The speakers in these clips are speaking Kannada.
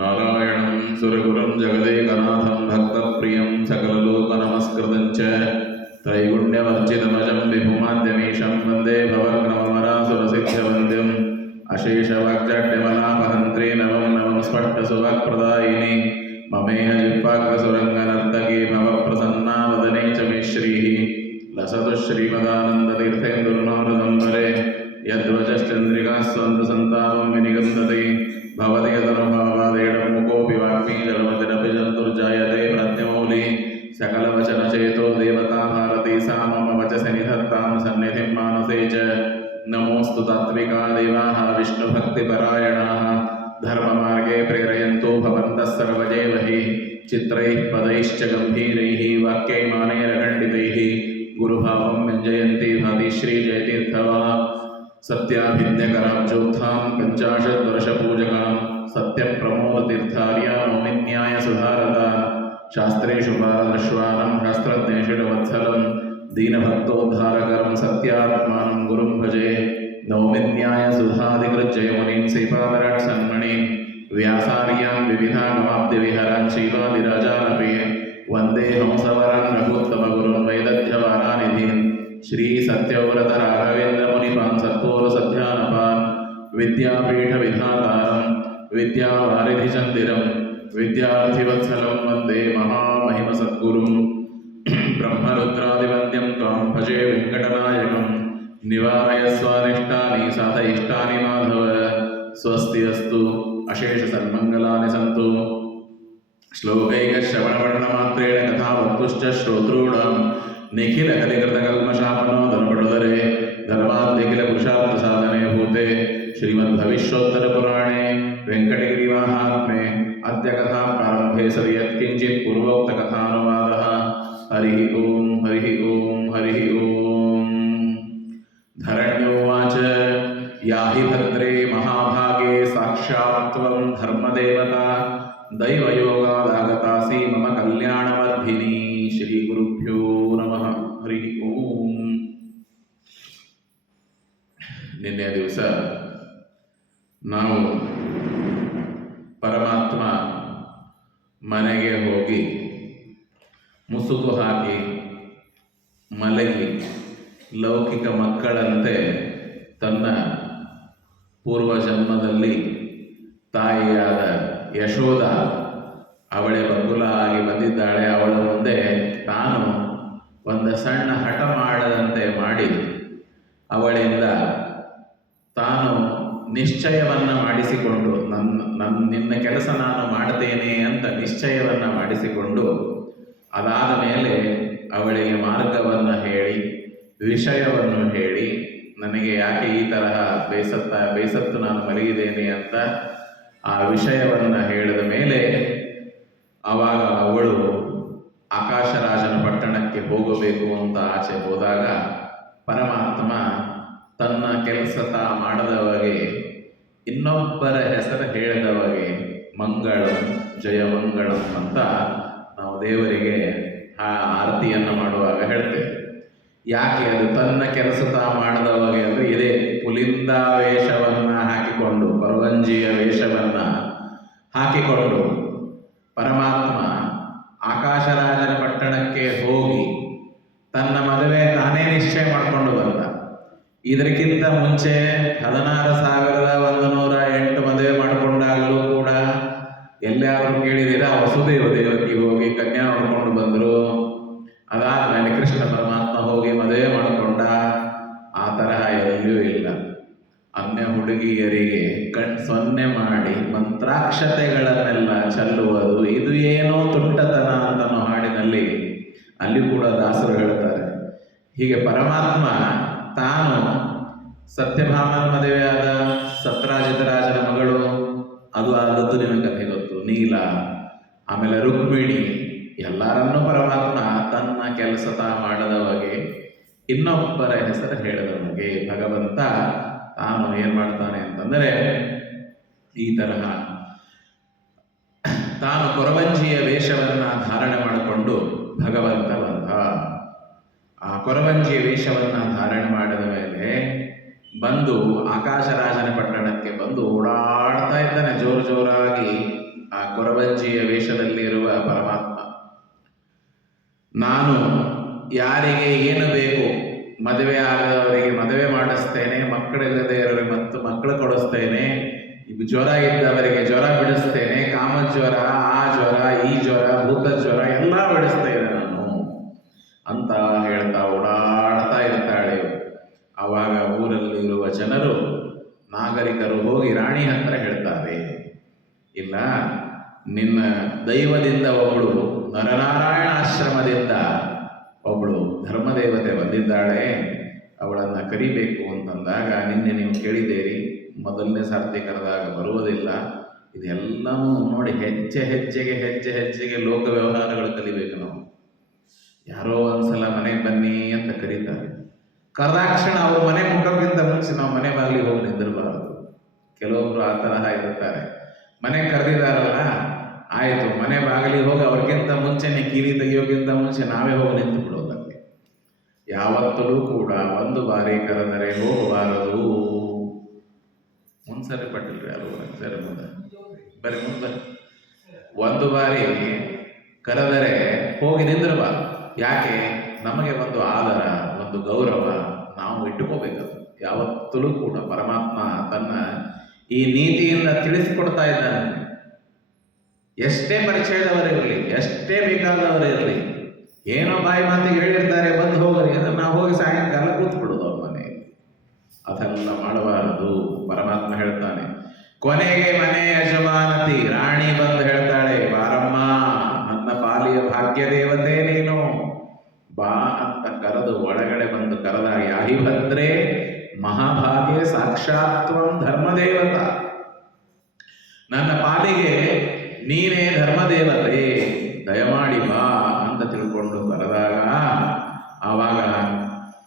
ನಾರಾಯಣಂ ಸುರಗುರುಂ ಜಗದೇಕನಾಥಂ ಭಕ್ತಪ್ರಿಯಂ ಸಕಲಲೋಕನಮಸ್ಕೃತಂ ಚ ತ್ರೈಗುಣ್ಯವರ್ಜಿತಮಜಂ ವಿಭುಮಾದ್ಯಮೀಶಂ ವಂದೇ ಭವಗ್ನವಮರಾಸುರಸಿದ್ಧವಂದ್ಯಂ ಅಶೇಷವಾಗ್ಜಡ್ಯಮಲಾಪಹಂತ್ರಿ ನವಂ ನವಂ ಸ್ಪಷ್ಟಸುವಾಕ್ಪ್ರದಾಯಿನಿ ಮಮೇಹ ಜಿಹ್ವಾಗ್ರಸುರಂಗನರ್ತಕಿ ಭವಪ್ರಸನ್ನಾ ವದನೆ ಚ ಮೇ ಶ್ರೀಃ ಲಸತು ಶ್ರೀಮದಾನಂದತೀರ್ಥೇಂದುರ್ನೋರದಂಬರೆ ಯದ್ವಚಶ್ಚಂದ್ರಿಕಾ ಸ್ವಂತ ಸಂತಾಪಂ ವಿನಿಗಂಧತೆ ಭವತಿ ಯದನುಭಾವಾದೇಡಮುಖೋऽಪಿ ವಾಗ್ಮೀ ಜಲಮತಿರಪಿ ಜಂತುರ್ಜಾಯತೆ ಪ್ರತ್ಯಮೌಲಿ सकलवचनचेतो देवता भारती सा मम वचसि निधत्तां सन्निधिं मानसे च नमोऽस्तु तात्विका देवाः विष्णुभक्तिपरायणाः धर्ममार्गे प्रेरयन्तो भवन्तः सर्वजेव हि चित्रैः पदैश्च गम्भीरैः वाक्यैमानैरखण्डितैः गुरुभावं व्यञ्जयन्ती भाति श्रीजयतीर्थवा सत्याभिज्ञकराब्जोत्थां पञ्चाशद्वर्षपूजकां सत्यप्रमोदतीर्थार्या नौमिन्यायसुधारता शास्त्रेषु पारदर्श्वानं शास्त्रज्ञेषु दीनभक्तोद्धारकरं सत्यात्मानं गुरुं भजे नौमिन्यायसुधाधिकृज्जयमुनिं श्रीपादराट्सन्मणिं व्यासार्यां विविधागमाब्धिविहरान् श्रीवादिराजानपि वन्दे हंसवरान् रघुत्तमगुरुं वैदग्ध्यवारानिधीन् श्रीसत्यव्रतराघवेन्द्रमुनिपान् सत्पूर्वसध्यानपान् विद्यापीठविधातारं विद्यावारिधिचन्दिरं विद्यार्थिवत्सलं वन्दे महामहिमसद्गुरुं ब्रह्मरुद्रादिवन्द्यं त्वां भजे वेङ्कटनायकं निवारयस्वानिष्टानि साधयिष्टानि माधव स्वस्ति अस्तु अशेषसन्मङ्गलानि सन्तु श्लोकैकश्रवणवर्णमात्रेण कथावक्तुश्च श्रोतॄणां निखिलकलिकृतकल्मषापनो धर्मपडुदरे धर्माद्यखिलपुरुषार्थसाधने भूते श्रीमद्भविष्योत्तरपुराणे वेङ्कटगिरिवाहात्म्ये अद्य कथा प्रारंभे सति यत्किञ्चित् पूर्वोक्तकथानुवादः हरिः ओं हरिः ओं हरिः ओं धरण्योवाच या हि भद्रे महाभागे साक्षात् त्वं धर्मदेवता दैवयोगादागतासि मम कल्याणवर्धिनी श्रीगुरुभ्यो नमः हरिः ओं ನಿನ್ನೆ ದಿವಸ ನಾವು ಪರಮಾತ್ಮ ಮನೆಗೆ ಹೋಗಿ ಮುಸುಕು ಹಾಕಿ ಮಲಗಿ ಲೌಕಿಕ ಮಕ್ಕಳಂತೆ ತನ್ನ ಪೂರ್ವಜನ್ಮದಲ್ಲಿ ತಾಯಿಯಾದ ಯಶೋಧ ಅವಳೇ ಬಕುಲ ಆಗಿ ಬಂದಿದ್ದಾಳೆ. ಅವಳ ಮುಂದೆ ತಾನು ಒಂದು ಸಣ್ಣ ಹಠ ಮಾಡದಂತೆ ಮಾಡಿ ಅವಳಿಂದ ತಾನು ನಿಶ್ಚಯವನ್ನು ಮಾಡಿಸಿಕೊಂಡು ನಿನ್ನ ಕೆಲಸ ನಾನು ಮಾಡ್ತೇನೆ ಅಂತ ನಿಶ್ಚಯವನ್ನು ಮಾಡಿಸಿಕೊಂಡು ಅದಾದ ಮೇಲೆ ಅವಳಿಗೆ ಮಾರ್ಗವನ್ನು ಹೇಳಿ ವಿಷಯವನ್ನು ಹೇಳಿ ನನಗೆ ಯಾಕೆ ಈ ತರಹ ಬೇಸತ್ತು ನಾನು ಮಲಗಿದ್ದೇನೆ ಅಂತ ಆ ವಿಷಯವನ್ನು ಹೇಳಿದ ಮೇಲೆ ಆವಾಗ ಅವಳು ಆಕಾಶರಾಜನ ಪಟ್ಟಣಕ್ಕೆ ಹೋಗಬೇಕು ಅಂತ ಆಚೆ ಹೋದಾಗ ಪರಮಾತ್ಮ ತನ್ನ ಕೆಲಸ ಮಾಡದವಗೆ ಇನ್ನೊಬ್ಬರ ಹೆಸರು ಹೇಳಿದವಗೆ ಮಂಗಳಂ ಜಯಮಂಗಳಂ ಅಂತ ನಾವು ದೇವರಿಗೆ ಆ ಆರತಿಯನ್ನು ಮಾಡುವಾಗ ಹೇಳ್ತೇವೆ. ಯಾಕೆ ಅದು ತನ್ನ ಕೆಲಸ ಮಾಡದವಗೆ ಅಂದರೆ ಇದೇ ಪುಲಿಂದ ವೇಷವನ್ನು ಹಾಕಿಕೊಂಡು ಪರ್ವಂಜಿಯ ವೇಷವನ್ನು ಹಾಕಿಕೊಂಡು ಪರಮಾತ್ಮ ಆಕಾಶರಾಜನ ಪಟ್ಟಣಕ್ಕೆ ಹೋಗಿ ತನ್ನ ಮದುವೆ ತಾನೇ ನಿಶ್ಚಯ ಮಾಡಿಕೊಂಡು ಬಂದ. ಇದಕ್ಕಿಂತ ಮುಂಚೆ 16,108 ಮದುವೆ ಮಾಡಿಕೊಂಡಾಗಲೂ ಕೂಡ ಎಲ್ಲಾದರೂ ಕೇಳಿದ್ದೀರಾ? ವಸುದೇವ ದೇವಕಿ ಹೋಗಿ ಕನ್ಯಾ ಮಾಡ್ಕೊಂಡು ಬಂದರು, ಅದಾದ್ಮೇಲೆ ಕೃಷ್ಣ ಪರಮಾತ್ಮ ಹೋಗಿ ಮದುವೆ ಮಾಡಿಕೊಂಡ, ಆ ತರಹ ಎಲ್ಲಿಯೂ ಇಲ್ಲ. ಅನ್ಯ ಹುಡುಗಿಯರಿಗೆ ಸೊನ್ನೆ ಮಾಡಿ ಮಂತ್ರಾಕ್ಷತೆಗಳನ್ನೆಲ್ಲ ಚೆಲ್ಲುವುದು ಇದು ಏನೋ ತುಂಟತನ ಅಂತನೋ ಹಾಡಿನಲ್ಲಿ ಅಲ್ಲಿ ಕೂಡ ದಾಸರು ಹೇಳ್ತಾರೆ. ಹೀಗೆ ಪರಮಾತ್ಮ ತಾನು ಸತ್ಯಭಾಮನ ಮದುವೆಯಾದ ಸತ್ರಾಜಿತರಾಜನ ಮಗಳು, ಅದು ಆದದ್ದು ನಿಮಗೆ ಕಥೆ ಗೊತ್ತು. ನೀಲ, ಆಮೇಲೆ ರುಕ್ಮಿಣಿ, ಎಲ್ಲರನ್ನೂ ಪರಮಾತ್ಮ ತನ್ನ ಕೆಲಸ ಮಾಡದವಗೆ ಇನ್ನೊಬ್ಬರ ಹೆಸರು ಹೇಳಿದವಗೆ ಭಗವಂತ ತಾನು ಏನ್ ಮಾಡ್ತಾನೆ ಅಂತಂದರೆ ಈ ತರಹ ತಾನು ಕೊರವಂಜಿಯ ವೇಷವನ್ನ ಧಾರಣೆ ಮಾಡಿಕೊಂಡು ಭಗವಂತ ಬಂದ. ಆ ಕೊರವಂಜಿಯ ವೇಷವನ್ನ ಧಾರಣೆ ಮಾಡಿದ ಮೇಲೆ ಬಂದು ಆಕಾಶರಾಜನ ಪಟ್ಟಣಕ್ಕೆ ಬಂದು ಓಡಾಡ್ತಾ ಇದ್ದಾನೆ ಜೋರಾಗಿ. ಆ ಕೊರವಂಜಿಯ ವೇಷದಲ್ಲಿರುವ ಪರಮಾತ್ಮ. ನಾನು ಯಾರಿಗೆ ಏನು ಬೇಕು, ಮದುವೆ ಆಗದವರಿಗೆ ಮದುವೆ ಮಾಡಿಸ್ತೇನೆ, ಮಕ್ಕಳಿಲ್ಲದೆ ಇರೋರಿಗೆ ಮತ್ತು ಮಕ್ಕಳು ಕೊಡಿಸ್ತೇನೆ, ಜ್ವರ ಇದ್ದವರಿಗೆ ಜ್ವರ ಬಿಡಿಸ್ತೇನೆ, ಕಾಮಜ್ವರ, ಆ ಜ್ವರ, ಈ ಜ್ವರ, ಭೂತ ಜ್ವರ ಎಲ್ಲ ಬಿಡಿಸ್ತೇನೆ ನಾನು ಅಂತ ಹೇಳ್ತಾ ಓಡಾಡ್ತಾ ಇರ್ತಾಳೆ. ಆವಾಗ ಊರಲ್ಲಿರುವ ಜನರು, ನಾಗರಿಕರು ಹೋಗಿ ರಾಣಿ ಹತ್ರ ಹೇಳ್ತಾರೆ, ಇಲ್ಲ, ನಿನ್ನ ದೈವದಿಂದ ಒಬ್ಬಳು, ನರನಾರಾಯಣ ಆಶ್ರಮದಿಂದ ಒಬ್ಬಳು ಧರ್ಮದೇವತೆ ಬಂದಿದ್ದಾಳೆ, ಅವಳನ್ನು ಕರಿಬೇಕು ಅಂತಂದಾಗ, ನಿನ್ನೆ ನೀವು ಕೇಳಿದ್ದೀರಿ, ಮೊದಲನೇ ಸಾರ್ತಿ ಕರೆದಾಗ ಬರುವುದಿಲ್ಲ. ಇದೆಲ್ಲವೂ ನೋಡಿ ಹೆಜ್ಜೆ ಹೆಜ್ಜೆಗೆ ಲೋಕ ವ್ಯವಹಾರಗಳು ಕಲಿಬೇಕು ನಾವು. ಯಾರೋ ಒಂದ್ಸಲ ಮನೆಗೆ ಬನ್ನಿ ಅಂತ ಕರೀತಾರೆ, ಕರೆದಾಕ್ಷಣ ಅವ್ರ ಮನೆ ಮುಖಕ್ಕಿಂತ ಮುಂಚೆ ನಾವು ಮನೆ ಬಾಗಿಲಿಗೆ ಹೋಗಿ ನಿಂದಿರಬಾರದು. ಕೆಲವೊಬ್ರು ಆ ತರಹ ಇರುತ್ತಾರೆ, ಮನೆ ಕರೆದಿದ್ದಾರಲ್ಲ ಆಯಿತು, ಮನೆ ಬಾಗಿಲಿಗೆ ಹೋಗಿ ಅವ್ರಿಗಿಂತ ಮುಂಚೆ ಕಿವಿ ತೆಗಿಯೋಕ್ಕಿಂತ ಮುಂಚೆ ನಾವೇ ಹೋಗಿ ನಿಂತು ಬಿಡೋದಕ್ಕೆ. ಯಾವತ್ತೂ ಕೂಡ ಒಂದು ಬಾರಿ ಕರೆದರೆ ಹೋಗಬಾರದು. ಮುಂದ್ಸರಿ ಪಟ್ಟಿಲ್ರಿ ಯಾರು, ಸರಿ ಮುಂದೆ ಬರೀ ಮುಂದೆ ಒಂದು ಬಾರಿ ಕರೆದರೆ ಹೋಗಿ ನಿಂದಿರಬಾರದು. ಯಾಕೆ? ನಮಗೆ ಒಂದು ಆದರ, ಒಂದು ಗೌರವ ನಾವು ಇಟ್ಟುಕೋಬೇಕದು. ಯಾವತ್ತೂ ಕೂಡ ಪರಮಾತ್ಮ ತನ್ನ ಈ ನೀತಿಯಿಂದ ತಿಳಿಸಿಕೊಡ್ತಾ ಇದ್ದಾನೆ. ಎಷ್ಟೇ ಪರಿಚಯದವರಿರಲಿ, ಎಷ್ಟೇ ಬೇಕಾದವರಿರಲಿ, ಏನೋ ಬಾಯಿ ಮಾತಿಗೆ ಹೇಳಿರ್ತಾರೆ ಬಂದು ಹೋಗಲಿ, ಅದನ್ನು ನಾವು ಹೋಗಿ ಸಾಯಂಕಾಲ ಕೂತ್ಬಿಡೋದು ಅವ್ರ ಮನೆಯಲ್ಲಿ. ಅದೆಲ್ಲ ಮಾಡಬಾರದು. ಪರಮಾತ್ಮ ಹೇಳ್ತಾನೆ, ಕೊನೆಗೆ ಮನೆ ಯಜಮಾನತಿ ರಾಣಿ ಬಂದು ಹೇಳ್ತಾಳೆ, ಬಾರಮ್ಮ, ನನ್ನ ಪಾಲಿಯ ಭಾಗ್ಯ ದೇವತೆ ನೀನು, ಬಾ ಅಂತ ಕರೆದು ಒಳಗಡೆ ಬಂದು ಕರೆದಾಗ, ಯಾಹಿ ಭದ್ರೇ ಮಹಾಭಾಗ್ಯ ಸಾಕ್ಷಾತ್ವಂ ಧರ್ಮದೇವತ, ನನ್ನ ಪಾಲಿಗೆ ನೀನೇ ಧರ್ಮದೇವತೆ, ದಯಮಾಡಿ ಬಾ ಅಂತ ತಿಳ್ಕೊಂಡು ಕರೆದಾಗ ಆವಾಗ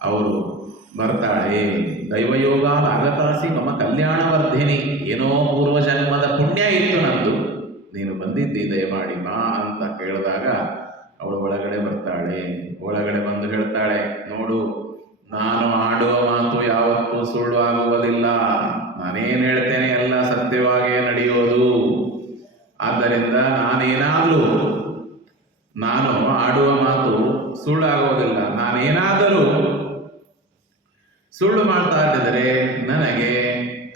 ಅವರು ಬರ್ತಾಳೆ. ದೈವಯೋಗ ಆಗತಾಸಿ ಮಮ ಕಲ್ಯಾಣವರ್ಧಿನಿ, ಏನೋ ಪೂರ್ವ ಜನ್ಮದ ಪುಣ್ಯ ಇತ್ತು ನಂದು, ನೀನು ಬಂದಿದ್ದಿ, ದಯಮಾಡಿ ಬಾ ಅಂತ ಕೇಳಿದಾಗ ಅವಳು ಒಳಗಡೆ ಬರ್ತಾಳೆ. ಒಳಗಡೆ ಬಂದು ಹೇಳ್ತಾಳೆ, ನೋಡು, ನಾನು ಆಡುವ ಮಾತು ಯಾವತ್ತೂ ಸುಳ್ಳು ಆಗುವುದಿಲ್ಲ, ನಾನೇನು ಹೇಳ್ತೇನೆ ಎಲ್ಲ ಸತ್ಯವಾಗೇ ನಡೆಯೋದು. ಆದ್ದರಿಂದ ನಾನು ಆಡುವ ಮಾತು ಸುಳ್ಳಾಗೋದಿಲ್ಲ. ನಾನೇನಾದರೂ ಸುಳ್ಳು ಮಾಡ್ತಾ ಇದ್ದರೆ ನನಗೆ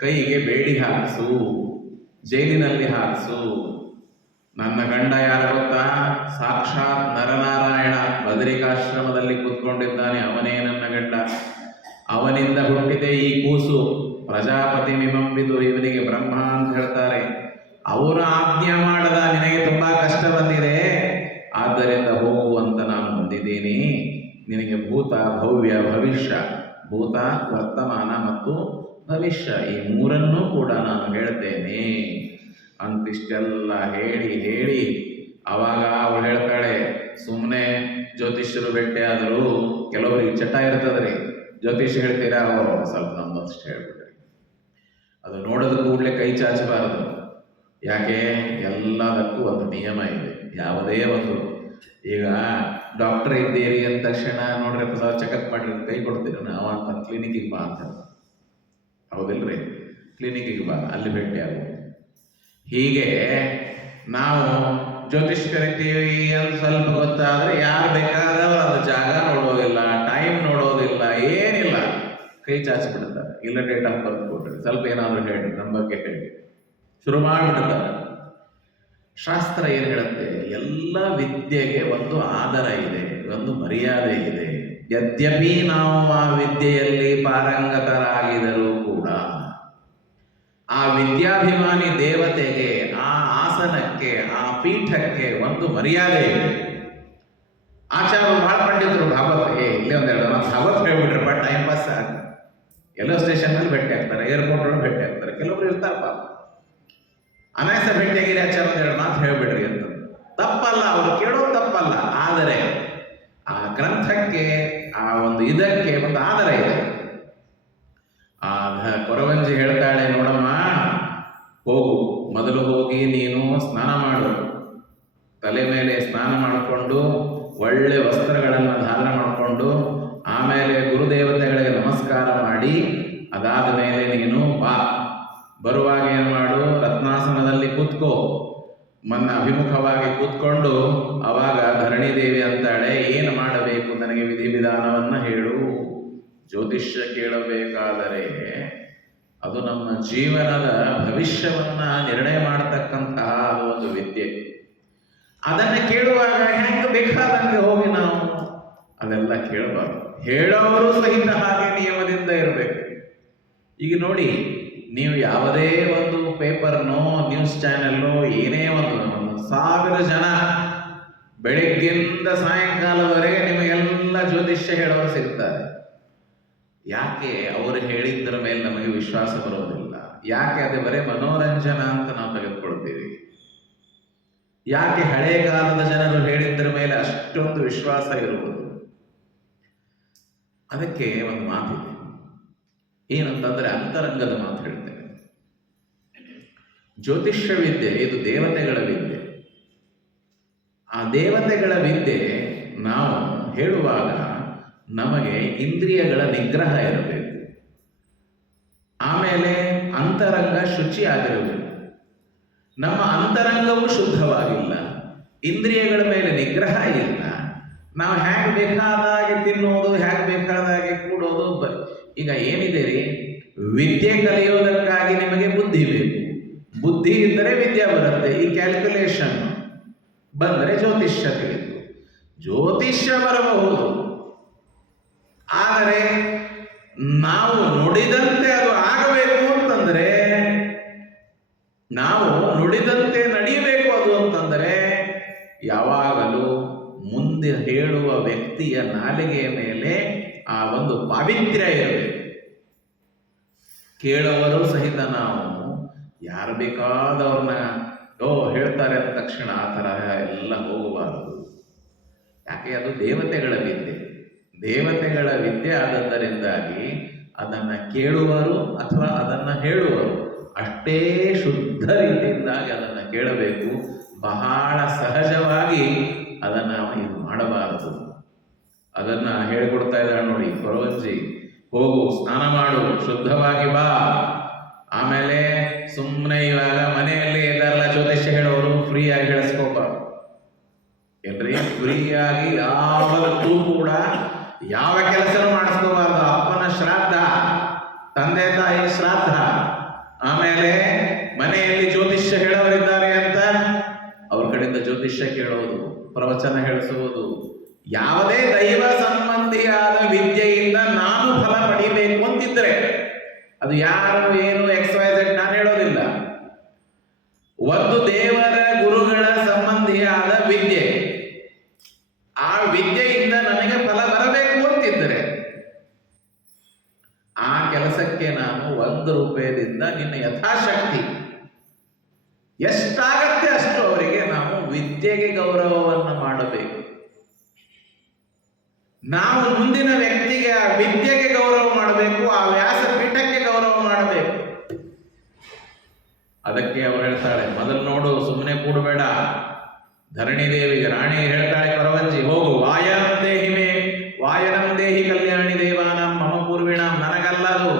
ಕೈಗೆ ಬೇಡಿ ಹಾಕಿಸು, ಜೈಲಿನಲ್ಲಿ ಹಾಕಿಸು. ನನ್ನ ಗಂಡ ಯಾರು ಗೊತ್ತಾ? ಸಾಕ್ಷಾತ್ ನರನಾರಾಯಣ ಬದರಿಕಾಶ್ರಮದಲ್ಲಿ ಕೂತ್ಕೊಂಡಿದ್ದಾನೆ, ಅವನೇ ನನ್ನ ಗಂಡ. ಅವನಿಂದ ಹುಟ್ಟಿದೆ ಈ ಕೂಸು. ಪ್ರಜಾಪತಿ ಮಿಮಂಬಿದು, ಇವನಿಗೆ ಬ್ರಹ್ಮ ಅಂತ ಹೇಳ್ತಾರೆ. ಅವರ ಆಜ್ಞೆ ಮಾಡದ ನಿನಗೆ ತುಂಬಾ ಕಷ್ಟ ಬಂದಿದೆ, ಆದ್ದರಿಂದ ಹೋಗುವಂತ ನಾನು ಬಂದಿದ್ದೀನಿ. ನಿನಗೆ ಭೂತ, ಭವ್ಯ, ಭವಿಷ್ಯ, ಭೂತ, ವರ್ತಮಾನ ಮತ್ತು ಭವಿಷ್ಯ, ಈ ಮೂರನ್ನೂ ಕೂಡ ನಾನು ಹೇಳ್ತೇನೆ ಅಂತಿಷ್ಟೆಲ್ಲ ಹೇಳಿ ಆವಾಗ ಅವಳು ಹೇಳ್ತಾಳೆ, ಸುಮ್ಮನೆ ಜ್ಯೋತಿಷ್ಯರು ಭೇಟಿ ಆದರೂ ಕೆಲವರಿಗೆ ಚಟ ಇರ್ತದ್ರಿ, ಜ್ಯೋತಿಷ್ಯ ಹೇಳ್ತೀರಾ, ಸ್ವಲ್ಪ ನಮ್ಮಷ್ಟು ಹೇಳ್ಬಿಡ್ರಿ. ಅದು ನೋಡೋದ ಕೂಡಲೇ ಕೈ ಚಾಚಬಾರದು. ಯಾಕೆ? ಎಲ್ಲದಕ್ಕೂ ಒಂದು ನಿಯಮ ಇದೆ. ಯಾವುದೇ ಒಂದು, ಈಗ ಡಾಕ್ಟರ್ ಇದ್ದೀರಿ ಅಂದ ತಕ್ಷಣ ನೋಡ್ರಿ ಚೆಕಪ್ ಮಾಡ್ರಿ ಕೈ ಕೊಡ್ತೀರಿ, ನಾವು ಅಂತ ಕ್ಲಿನಿಕ್ಕಿಗೆ ಬಾ ಅಂತ, ಹೌದಿಲ್ರಿ? ಕ್ಲಿನಿಕ್ಕಿಗೆ ಬಾ, ಅಲ್ಲಿ ಭೇಟಿ ಆಗ. ಹೀಗೆ ನಾವು ಜ್ಯೋತಿಷ್ ಕರಿತೀವಿ ಅಂತ ಸ್ವಲ್ಪ ಗೊತ್ತಾದ್ರೆ ಯಾರು ಬೇಕಾದವರು ಅದು ಜಾಗ ನೋಡೋದಿಲ್ಲ, ಟೈಮ್ ನೋಡೋದಿಲ್ಲ, ಏನಿಲ್ಲ, ಕೈ ಚಾಚಿಬಿಡ್ತಾರೆ. ಇಲ್ಲ ಡೇಟ್ ಆಫ್ ಬರ್ತ್ ಕೊಡ್ರಿ, ಸ್ವಲ್ಪ ಏನಾದರೂ ಹೇಳಿ, ನಮ್ಮ ಬಗ್ಗೆ ಹೇಳಿ, ಶುರು ಮಾಡಿಬಿಡ್ತಾರೆ. ಶಾಸ್ತ್ರ ಏನು ಹೇಳುತ್ತೆ? ಎಲ್ಲ ವಿದ್ಯೆಗೆ ಒಂದು ಆದರ ಇದೆ, ಒಂದು ಮರ್ಯಾದೆ ಇದೆ. ಯದ್ಯಪಿ ನಾವು ಆ ವಿದ್ಯೆಯಲ್ಲಿ ಪಾರಂಗತರಾಗಿದರೂ ಕೂಡ ಆ ವಿದ್ಯಾಭಿಮಾನಿ ದೇವತೆಗೆ, ಆ ಆಸನಕ್ಕೆ, ಆ ಪೀಠಕ್ಕೆ ಒಂದು ಮರ್ಯಾದೆ ಇದೆ. ಆಚಾರ್ಯರು ಭಾಳ ಪಂಡಿತರು ಭಾಗವತ, ಇಲ್ಲೇ ಒಂದೆರಡು ನಾವು ಭಾಗವತ ಹೇಳ್ಬಿಟ್ರಪ್ಪ, ಟೈಮ್ ಪಾಸ್ ಆಗ. ಎಲ್ಲೋ ಸ್ಟೇಷನ್ನಲ್ಲಿ ಭೇಟಿ ಆಗ್ತಾರೆ, ಏರ್ಪೋರ್ಟ್ ಒಳಗೆ ಭೇಟಿ ಆಗ್ತಾರೆ, ಕೆಲವರು ಇರ್ತಾರಪ್ಪ, ಅನಾಯಸ ಭೇಟಿಯಾಗಿರಿ ಆಚಾರ್ಯ ಒಂದೆರಡು ಮಾತು ಹೇಳ್ಬಿಡ್ರಿ ಅಂತ. ತಪ್ಪಲ್ಲ, ಅವರು ಕೇಳೋದು ತಪ್ಪಲ್ಲ. ಆದರೆ ಆ ಗ್ರಂಥಕ್ಕೆ, ಆ ಒಂದು ಇದಕ್ಕೆ ಒಂದು ಆದರ ಇದೆ. ಆ ಕೊರವಂಜಿ ಹೇಳ್ತಾಳೆ, ನೋಡಮ್ಮ, ಹೋಗು, ಮೊದಲು ಹೋಗಿ ನೀನು ಸ್ನಾನ ಮಾಡು, ತಲೆ ಮೇಲೆ ಸ್ನಾನ ಮಾಡಿಕೊಂಡು ಒಳ್ಳೆ ವಸ್ತ್ರಗಳನ್ನು ಧಾರಣ ಮಾಡಿಕೊಂಡು ಆಮೇಲೆ ಗುರುದೇವತೆಗಳಿಗೆ ನಮಸ್ಕಾರ ಮಾಡಿ ಅದಾದ ಮೇಲೆ ನೀನು ಬಾ. ಬರುವಾಗ ಏನು ಮಾಡು, ರತ್ನಾಸನದಲ್ಲಿ ಕೂತ್ಕೋ, ಮನ್ನ ಅಭಿಮುಖವಾಗಿ ಕೂತ್ಕೊಂಡು ಅವಾಗ ಧರಣಿದೇವಿ ಅಂತಾಳೆ, ಏನು ಮಾಡಬೇಕು ನನಗೆ ವಿಧಿವಿಧಾನವನ್ನ ಹೇಳು. ಜ್ಯೋತಿಷ್ಯ ಕೇಳಬೇಕಾದರೆ ಅದು ನಮ್ಮ ಜೀವನದ ಭವಿಷ್ಯವನ್ನ ನಿರ್ಣಯ ಮಾಡತಕ್ಕಂತಹ ಅದು ಒಂದು ವಿದ್ಯೆ. ಅದನ್ನು ಕೇಳುವಾಗ ಹೆಂಗೆ ಬೇಕಾದಂಗೆ ಹೋಗಿ ನಾವು ಅದೆಲ್ಲ ಕೇಳಬಾರ್ದು. ಹೇಳೋರು ಸಹಿತ ಹಾಗೆ ನಿಯಮದಿಂದ ಇರಬೇಕು. ಈಗ ನೋಡಿ, ನೀವು ಯಾವುದೇ ಒಂದು ಪೇಪರ್ನೋ ನ್ಯೂಸ್ ಚಾನೆಲ್ನೋ ಏನೇ ಒಂದು 1000 ಜನ ಬೆಳಗ್ಗಿಂದ ಸಾಯಂಕಾಲದವರೆಗೆ ನಿಮಗೆಲ್ಲ ಜ್ಯೋತಿಷ್ಯ ಹೇಳೋರು ಸಿಗ್ತಾರೆ. ಯಾಕೆ ಅವರು ಹೇಳಿದ್ದರ ಮೇಲೆ ನಮಗೆ ವಿಶ್ವಾಸ ಬರೋದಿಲ್ಲ? ಯಾಕೆ ಅದೇ ಬರೇ ಮನೋರಂಜನಾ ಅಂತ ನಾವು ತೆಗೆದುಕೊಳ್ತೀವಿ? ಯಾಕೆ ಹಳೆ ಕಾಲದ ಜನರು ಹೇಳಿದ್ದರ ಮೇಲೆ ಅಷ್ಟೊಂದು ವಿಶ್ವಾಸ ಇರುವುದು? ಅದಕ್ಕೆ ಒಂದು ಮಾತಿದೆ, ಏನಂತಂದ್ರೆ ಅಂತರಂಗದ ಮಾತು ಹೇಳ್ತೇನೆ. ಜ್ಯೋತಿಷ್ಯ ವಿದ್ಯೆ ಇದು ದೇವತೆಗಳ ವಿದ್ಯೆ. ಆ ದೇವತೆಗಳ ವಿದ್ಯೆ ನಾವು ಹೇಳುವಾಗ ನಮಗೆ ಇಂದ್ರಿಯಗಳ ನಿಗ್ರಹ ಇರಬೇಕು. ಆಮೇಲೆ ಅಂತರಂಗ ಶುಚಿ ಆಗಿರಬೇಕು. ನಮ್ಮ ಅಂತರಂಗವೂ ಶುದ್ಧವಾಗಿಲ್ಲ, ಇಂದ್ರಿಯಗಳ ಮೇಲೆ ನಿಗ್ರಹ ಇಲ್ಲ. ನಾವು ಹೇಗೆ ಬೇಕಾದಾಗೆ ತಿನ್ನೋದು, ಹೇಗೆ ಬೇಕಾದಾಗೆ ಕೂಡೋದು. ಈಗ ಏನಿದೆ ರೀ, ವಿದ್ಯೆ ಕಲಿಯೋದಕ್ಕಾಗಿ ನಿಮಗೆ ಬುದ್ಧಿ ಬೇಕು. ಬುದ್ಧಿ ಇದ್ದರೆ ವಿದ್ಯೆ ಬರುತ್ತೆ. ಈ ಕ್ಯಾಲ್ಕುಲೇಷನ್ ಬಂದರೆ ಜ್ಯೋತಿಷ್ಯ ತಿಳಿತು. ಜ್ಯೋತಿಷ್ಯ ಬರಬಹುದು, ಆದರೆ ನಾವು ನುಡಿದಂತೆ ಅದು ಆಗಬೇಕು ಅಂತಂದರೆ, ನಾವು ನುಡಿದಂತೆ ನಡೆಯಬೇಕು ಅದು ಅಂತಂದರೆ ಯಾವಾಗಲೂ ಮುಂದೆ ಹೇಳುವ ವ್ಯಕ್ತಿಯ ನಾಲಿಗೆಯ ಮೇಲೆ ಆ ಒಂದು ಪಾವಿತ್ರ್ಯ ಇರಬೇಕು. ಕೇಳುವರು ಸಹಿತ ನಾವು ಯಾರು ಬೇಕಾದವ್ರನ್ನ ಹೇಳ್ತಾರೆ ಅಂದ ತಕ್ಷಣ ಆ ಥರ ಎಲ್ಲ ಹೋಗಬಾರದು. ಯಾಕೆ ಅದು ದೇವತೆಗಳ ವಿದ್ಯೆ. ದೇವತೆಗಳ ವಿದ್ಯೆ ಆದದ್ದರಿಂದಾಗಿ ಅದನ್ನು ಕೇಳುವರು ಅಥವಾ ಅದನ್ನು ಹೇಳುವರು ಅಷ್ಟೇ ಶುದ್ಧ ರೀತಿಯಿಂದಾಗಿ ಅದನ್ನು ಕೇಳಬೇಕು. ಬಹಳ ಸಹಜವಾಗಿ ಅದನ್ನು ಇದು ಮಾಡಬಾರದು. ಅದನ್ನು ಹೇಳಿಕೊಡ್ತಾ ಇದ್ದಾಳೆ ನೋಡಿ ಕೊರವಂಜಿ. ಹೋಗು, ಸ್ನಾನ ಮಾಡು, ಶುದ್ಧವಾಗಿ ಬಾ. ಆಮೇಲೆ ಸುಮ್ಮನೆ ಇವಾಗ ಮನೆಯಲ್ಲಿ ಎಲ್ಲರೆಲ್ಲ ಜ್ಯೋತಿಷ್ಯ ಹೇಳೋರು ಫ್ರೀಯಾಗಿ ಹೇಳಿಸ್ಕೋಬಾರ್ದು. ಏನ್ರಿ, ಫ್ರೀಯಾಗಿ ಯಾವತ್ತೂ ಕೂಡ ಯಾವ ಕೆಲಸನೂ ಮಾಡಿಸ್ಕೋಬಾರ್ದು. ಅಪ್ಪನ ಶ್ರಾದ್ದ, ತಂದೆ ತಾಯಿ ಶ್ರಾದ್ದ, ಆಮೇಲೆ ಮನೆಯಲ್ಲಿ ಜ್ಯೋತಿಷ್ಯ ಹೇಳೋರಿದ್ದಾರೆ ಅಂತ ಅವ್ರ ಕಡೆಯಿಂದ ಜ್ಯೋತಿಷ್ಯ ಕೇಳೋದು, ಪ್ರವಚನ ಹೇಳಿಸುವುದು, ಯಾವುದೇ ದೈವ ಸಂಬಂಧಿಯಾದ ವಿದ್ಯೆಯಿಂದ ನಾನು ಫಲ ಪಡಿಬೇಕು ಅಂತಿದ್ರೆ ಅದು ಯಾರು ಏನು XYZ ನಾನು ಹೇಳೋದಿಲ್ಲ. ಒಂದು ದೇವರ ಗುರುಗಳ ಸಂಬಂಧಿಯಾದ ವಿದ್ಯೆ, ಆ ವಿದ್ಯೆಯಿಂದ ನನಗೆ ಫಲ ಬರಬೇಕು ಅಂತಿದ್ದರೆ ಆ ಕೆಲಸಕ್ಕೆ ನಾನು 1 ರೂಪಾಯಿದಿಂದ ನಿನ್ನ ಯಥಾಶಕ್ತಿ ಎಷ್ಟಾಗತ್ತೆ ಅಷ್ಟು ಅವರಿಗೆ ನಾವು ವಿದ್ಯೆಗೆ ಗೌರವವನ್ನು ಮಾಡಬೇಕು. ನಾವು ಮುಂದಿನ ವ್ಯಕ್ತಿಗೆ ಆ ವಿದ್ಯೆಗೆ ಗೌರವ ಮಾಡಬೇಕು, ಆ ವ್ಯಾಸಪೀಠಕ್ಕೆ ಗೌರವ ಮಾಡಬೇಕು. ಅದಕ್ಕೆ ಅವರು ಹೇಳ್ತಾಳೆ, ಮೊದಲು ನೋಡು, ಸುಮ್ಮನೆ ಕೂಡಬೇಡ. ಧರಣಿ ದೇವಿಗೆ, ರಾಣಿ ಹೇಳ್ತಾಳೆ ಕೊರವಂಜಿ, ಹೋಗು, ವಾಯನಂ ದೇಹಿ ಮೇ ವಾಯನಂ ದೇಹಿ ಕಲ್ಯಾಣಿ ದೇವಾನಂ ಮಮ ಪೂರ್ವಿಣಂ. ನನಗಲ್ಲದು,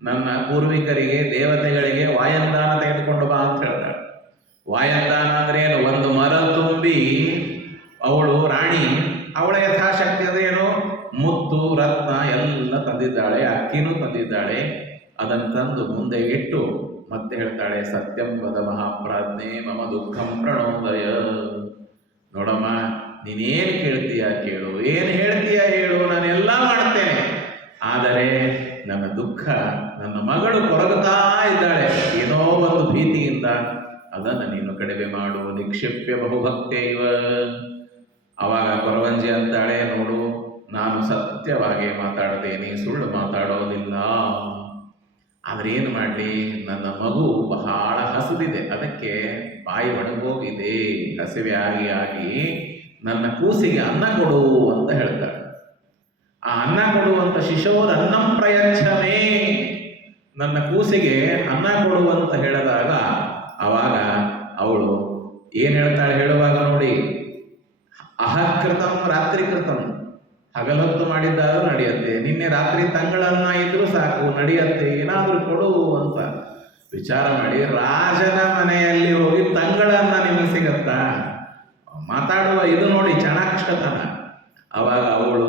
ನನ್ನ ಪೂರ್ವಿಕರಿಗೆ ದೇವತೆಗಳಿಗೆ ವಾಯಂದಾನ ತೆಗೆದುಕೊಂಡು ಬಾ ಅಂತ ಹೇಳ್ತಾಳೆ. ವಾಯಂದಾನ ಅಂದ್ರೆ ಏನು? ಒಂದು ಮರ ತುಂಬಿ ಅವಳು ರಾಣಿ, ಅವಳ ಯಥಾಶಕ್ತಿ ಅದೇನು ಮುತ್ತು ರತ್ನ ಎಲ್ಲ ತಂದಿದ್ದಾಳೆ, ಅಕ್ಕಿನೂ ತಂದಿದ್ದಾಳೆ. ಅದನ್ನು ತಂದು ಮುಂದೆ ಇಟ್ಟು ಮತ್ತೆ ಹೇಳ್ತಾಳೆ, ಸತ್ಯಂ ವದ ಮಹಾಪ್ರಾಜ್ಞೆ ಮಮ ದುಃಖಂ ಪ್ರಣೋದಯ. ನೋಡಮ್ಮ, ನೀನೇನು ಕೇಳ್ತೀಯ ಕೇಳು, ಏನು ಹೇಳ್ತೀಯ ಹೇಳು, ನಾನೆಲ್ಲ ಮಾಡ್ತೇನೆ. ಆದರೆ ನನ್ನ ದುಃಖ, ನನ್ನ ಮಗಳು ಕೊರಗುತ್ತಾ ಇದ್ದಾಳೆ ಏನೋ ಒಂದು ಭೀತಿಯಿಂದ, ಅದನ್ನು ನೀನು ಕಡಿಮೆ ಮಾಡು. ನಿಕ್ಷಿಪ್ಯ ಬಹುಭಕ್ತೇ ಇವ. ಅವಾಗ ಕೊರವಂಜಿ ಅಂತಾಳೆ, ನೋಡು, ನಾನು ಸತ್ಯವಾಗಿ ಮಾತಾಡ್ತೇನೆ, ಸುಳ್ಳು ಮಾತಾಡೋದಿಲ್ಲ. ಆದರೆ ಏನು ಮಾಡಲಿ, ನನ್ನ ಮಗು ಬಹಳ ಹಸಿದಿದೆ, ಅದಕ್ಕೆ ಬಾಯಿ ಒಣಗೋಗಿದೆ, ಹಸಿವೆ ಆಗಿ ನನ್ನ ಕೂಸಿಗೆ ಅನ್ನ ಕೊಡು ಅಂತ ಹೇಳ್ತಾಳೆ. ಆ ಅನ್ನ ಕೊಡುವಂತ ಶಿಶೋರ್ ಅನ್ನಂ ಪ್ರಯಚ್ಛಮೇ, ನನ್ನ ಕೂಸಿಗೆ ಅನ್ನ ಕೊಡುವಂತ ಹೇಳಿದಾಗ ಅವಾಗ ಅವಳು ಏನು ಹೇಳ್ತಾಳೆ ಹೇಳುವಾಗ ನೋಡಿ, ಅಹಕೃತಂ ರಾತ್ರಿ ಕೃತಂ, ಹಗಲೊತ್ತು ಮಾಡಿದ್ದಾದ್ರೂ ನಡೆಯುತ್ತೆ, ನಿನ್ನೆ ರಾತ್ರಿ ತಂಗಳನ್ನ ಇದ್ರೂ ಸಾಕು ನಡೆಯುತ್ತೆ, ಏನಾದರೂ ಕೊಡು ಅಂತ ವಿಚಾರ ಮಾಡಿ, ರಾಜನ ಮನೆಯಲ್ಲಿ ಹೋಗಿ ತಂಗಳನ್ನ ನಿಮಗೆ ಸಿಗತ್ತಾ? ಮಾತಾಡುವ ಇದು ನೋಡಿ ಚಾಣಾಕ್ಷತನ. ಅವಾಗ ಅವಳು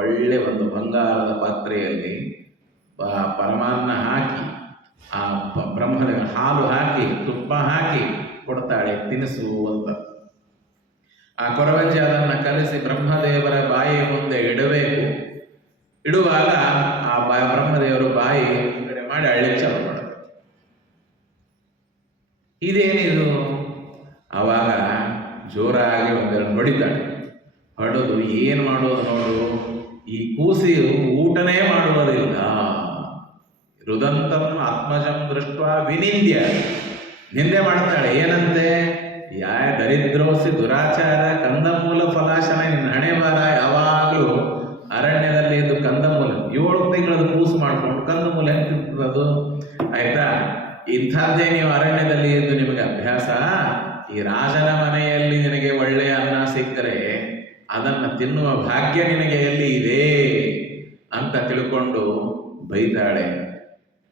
ಒಳ್ಳೆ ಒಂದು ಬಂಗಾರದ ಪಾತ್ರೆಯಲ್ಲಿ ಪರಮಾನ್ನ ಹಾಕಿ, ಆ ಬ್ರಹ್ಮದೇವ ಹಾಲು ಹಾಕಿ ತುಪ್ಪ ಹಾಕಿ ಕೊಡ್ತಾಳೆ, ತಿನಿಸು ಅಂತ. ಆ ಕೊರವಂಜಿ ಅದನ್ನು ಕಲಿಸಿ ಬ್ರಹ್ಮದೇವರ ಬಾಯಿಯ ಮುಂದೆ ಇಡಬೇಕು. ಇಡುವಾಗ ಆ ಬ್ರಹ್ಮದೇವರು ಬಾಯಿ ಕಡೆ ಮಾಡಿ ಅಳ್ಳಿಕ್ಕೆ ಚಾಲು ಮಾಡೋದು. ಇದೇನಿದು? ಆವಾಗ ಜೋರಾಗಿ ಒಂದೆರಡು ಹೊಡಿತಾಳೆ. ಹೊಡೆದು ಏನು ಮಾಡೋದು ನೋಡು, ಈ ಕೂಸಿ ಊಟನೇ ಮಾಡುವುದಿಲ್ಲ. ರುದಂತಂ ಆತ್ಮಜಂ ದೃಷ್ಟ ವಿನಿಂದ್ಯ, ನಿಂದೆ ಮಾಡ್ತಾಳೆ. ಏನಂತೆ? ದರಿದ್ರೋಸಿ ದುರಾಚಾರ ಕಂದಮೂಲ ಫಲಾಶನ. ನಿನ್ನ ಹಣೆ ಬಾರ ಯಾವಾಗಲೂ ಅರಣ್ಯದಲ್ಲಿ ಇದ್ದು ಕಂದಮೂಲ 7 ತಿಂಗಳದು ಕೂಸು ಮಾಡ್ಕೊಂಡು ಕಂದಮೂಲ ಹೆಂಗೆ ತಿಂತದದು? ಆಯ್ತಾ? ಇಂಥದ್ದೇ ನೀವು ಅರಣ್ಯದಲ್ಲಿ ಇದ್ದು ನಿಮಗೆ ಅಭ್ಯಾಸ. ಈ ರಾಜನ ಮನೆಯಲ್ಲಿ ನಿನಗೆ ಒಳ್ಳೆಯ ಅನ್ನ ಸಿಕ್ಕರೆ ಅದನ್ನು ತಿನ್ನುವ ಭಾಗ್ಯ ನಿನಗೆ ಎಲ್ಲಿ ಇದೆ ಅಂತ ತಿಳ್ಕೊಂಡು ಬೈತಾಳೆ.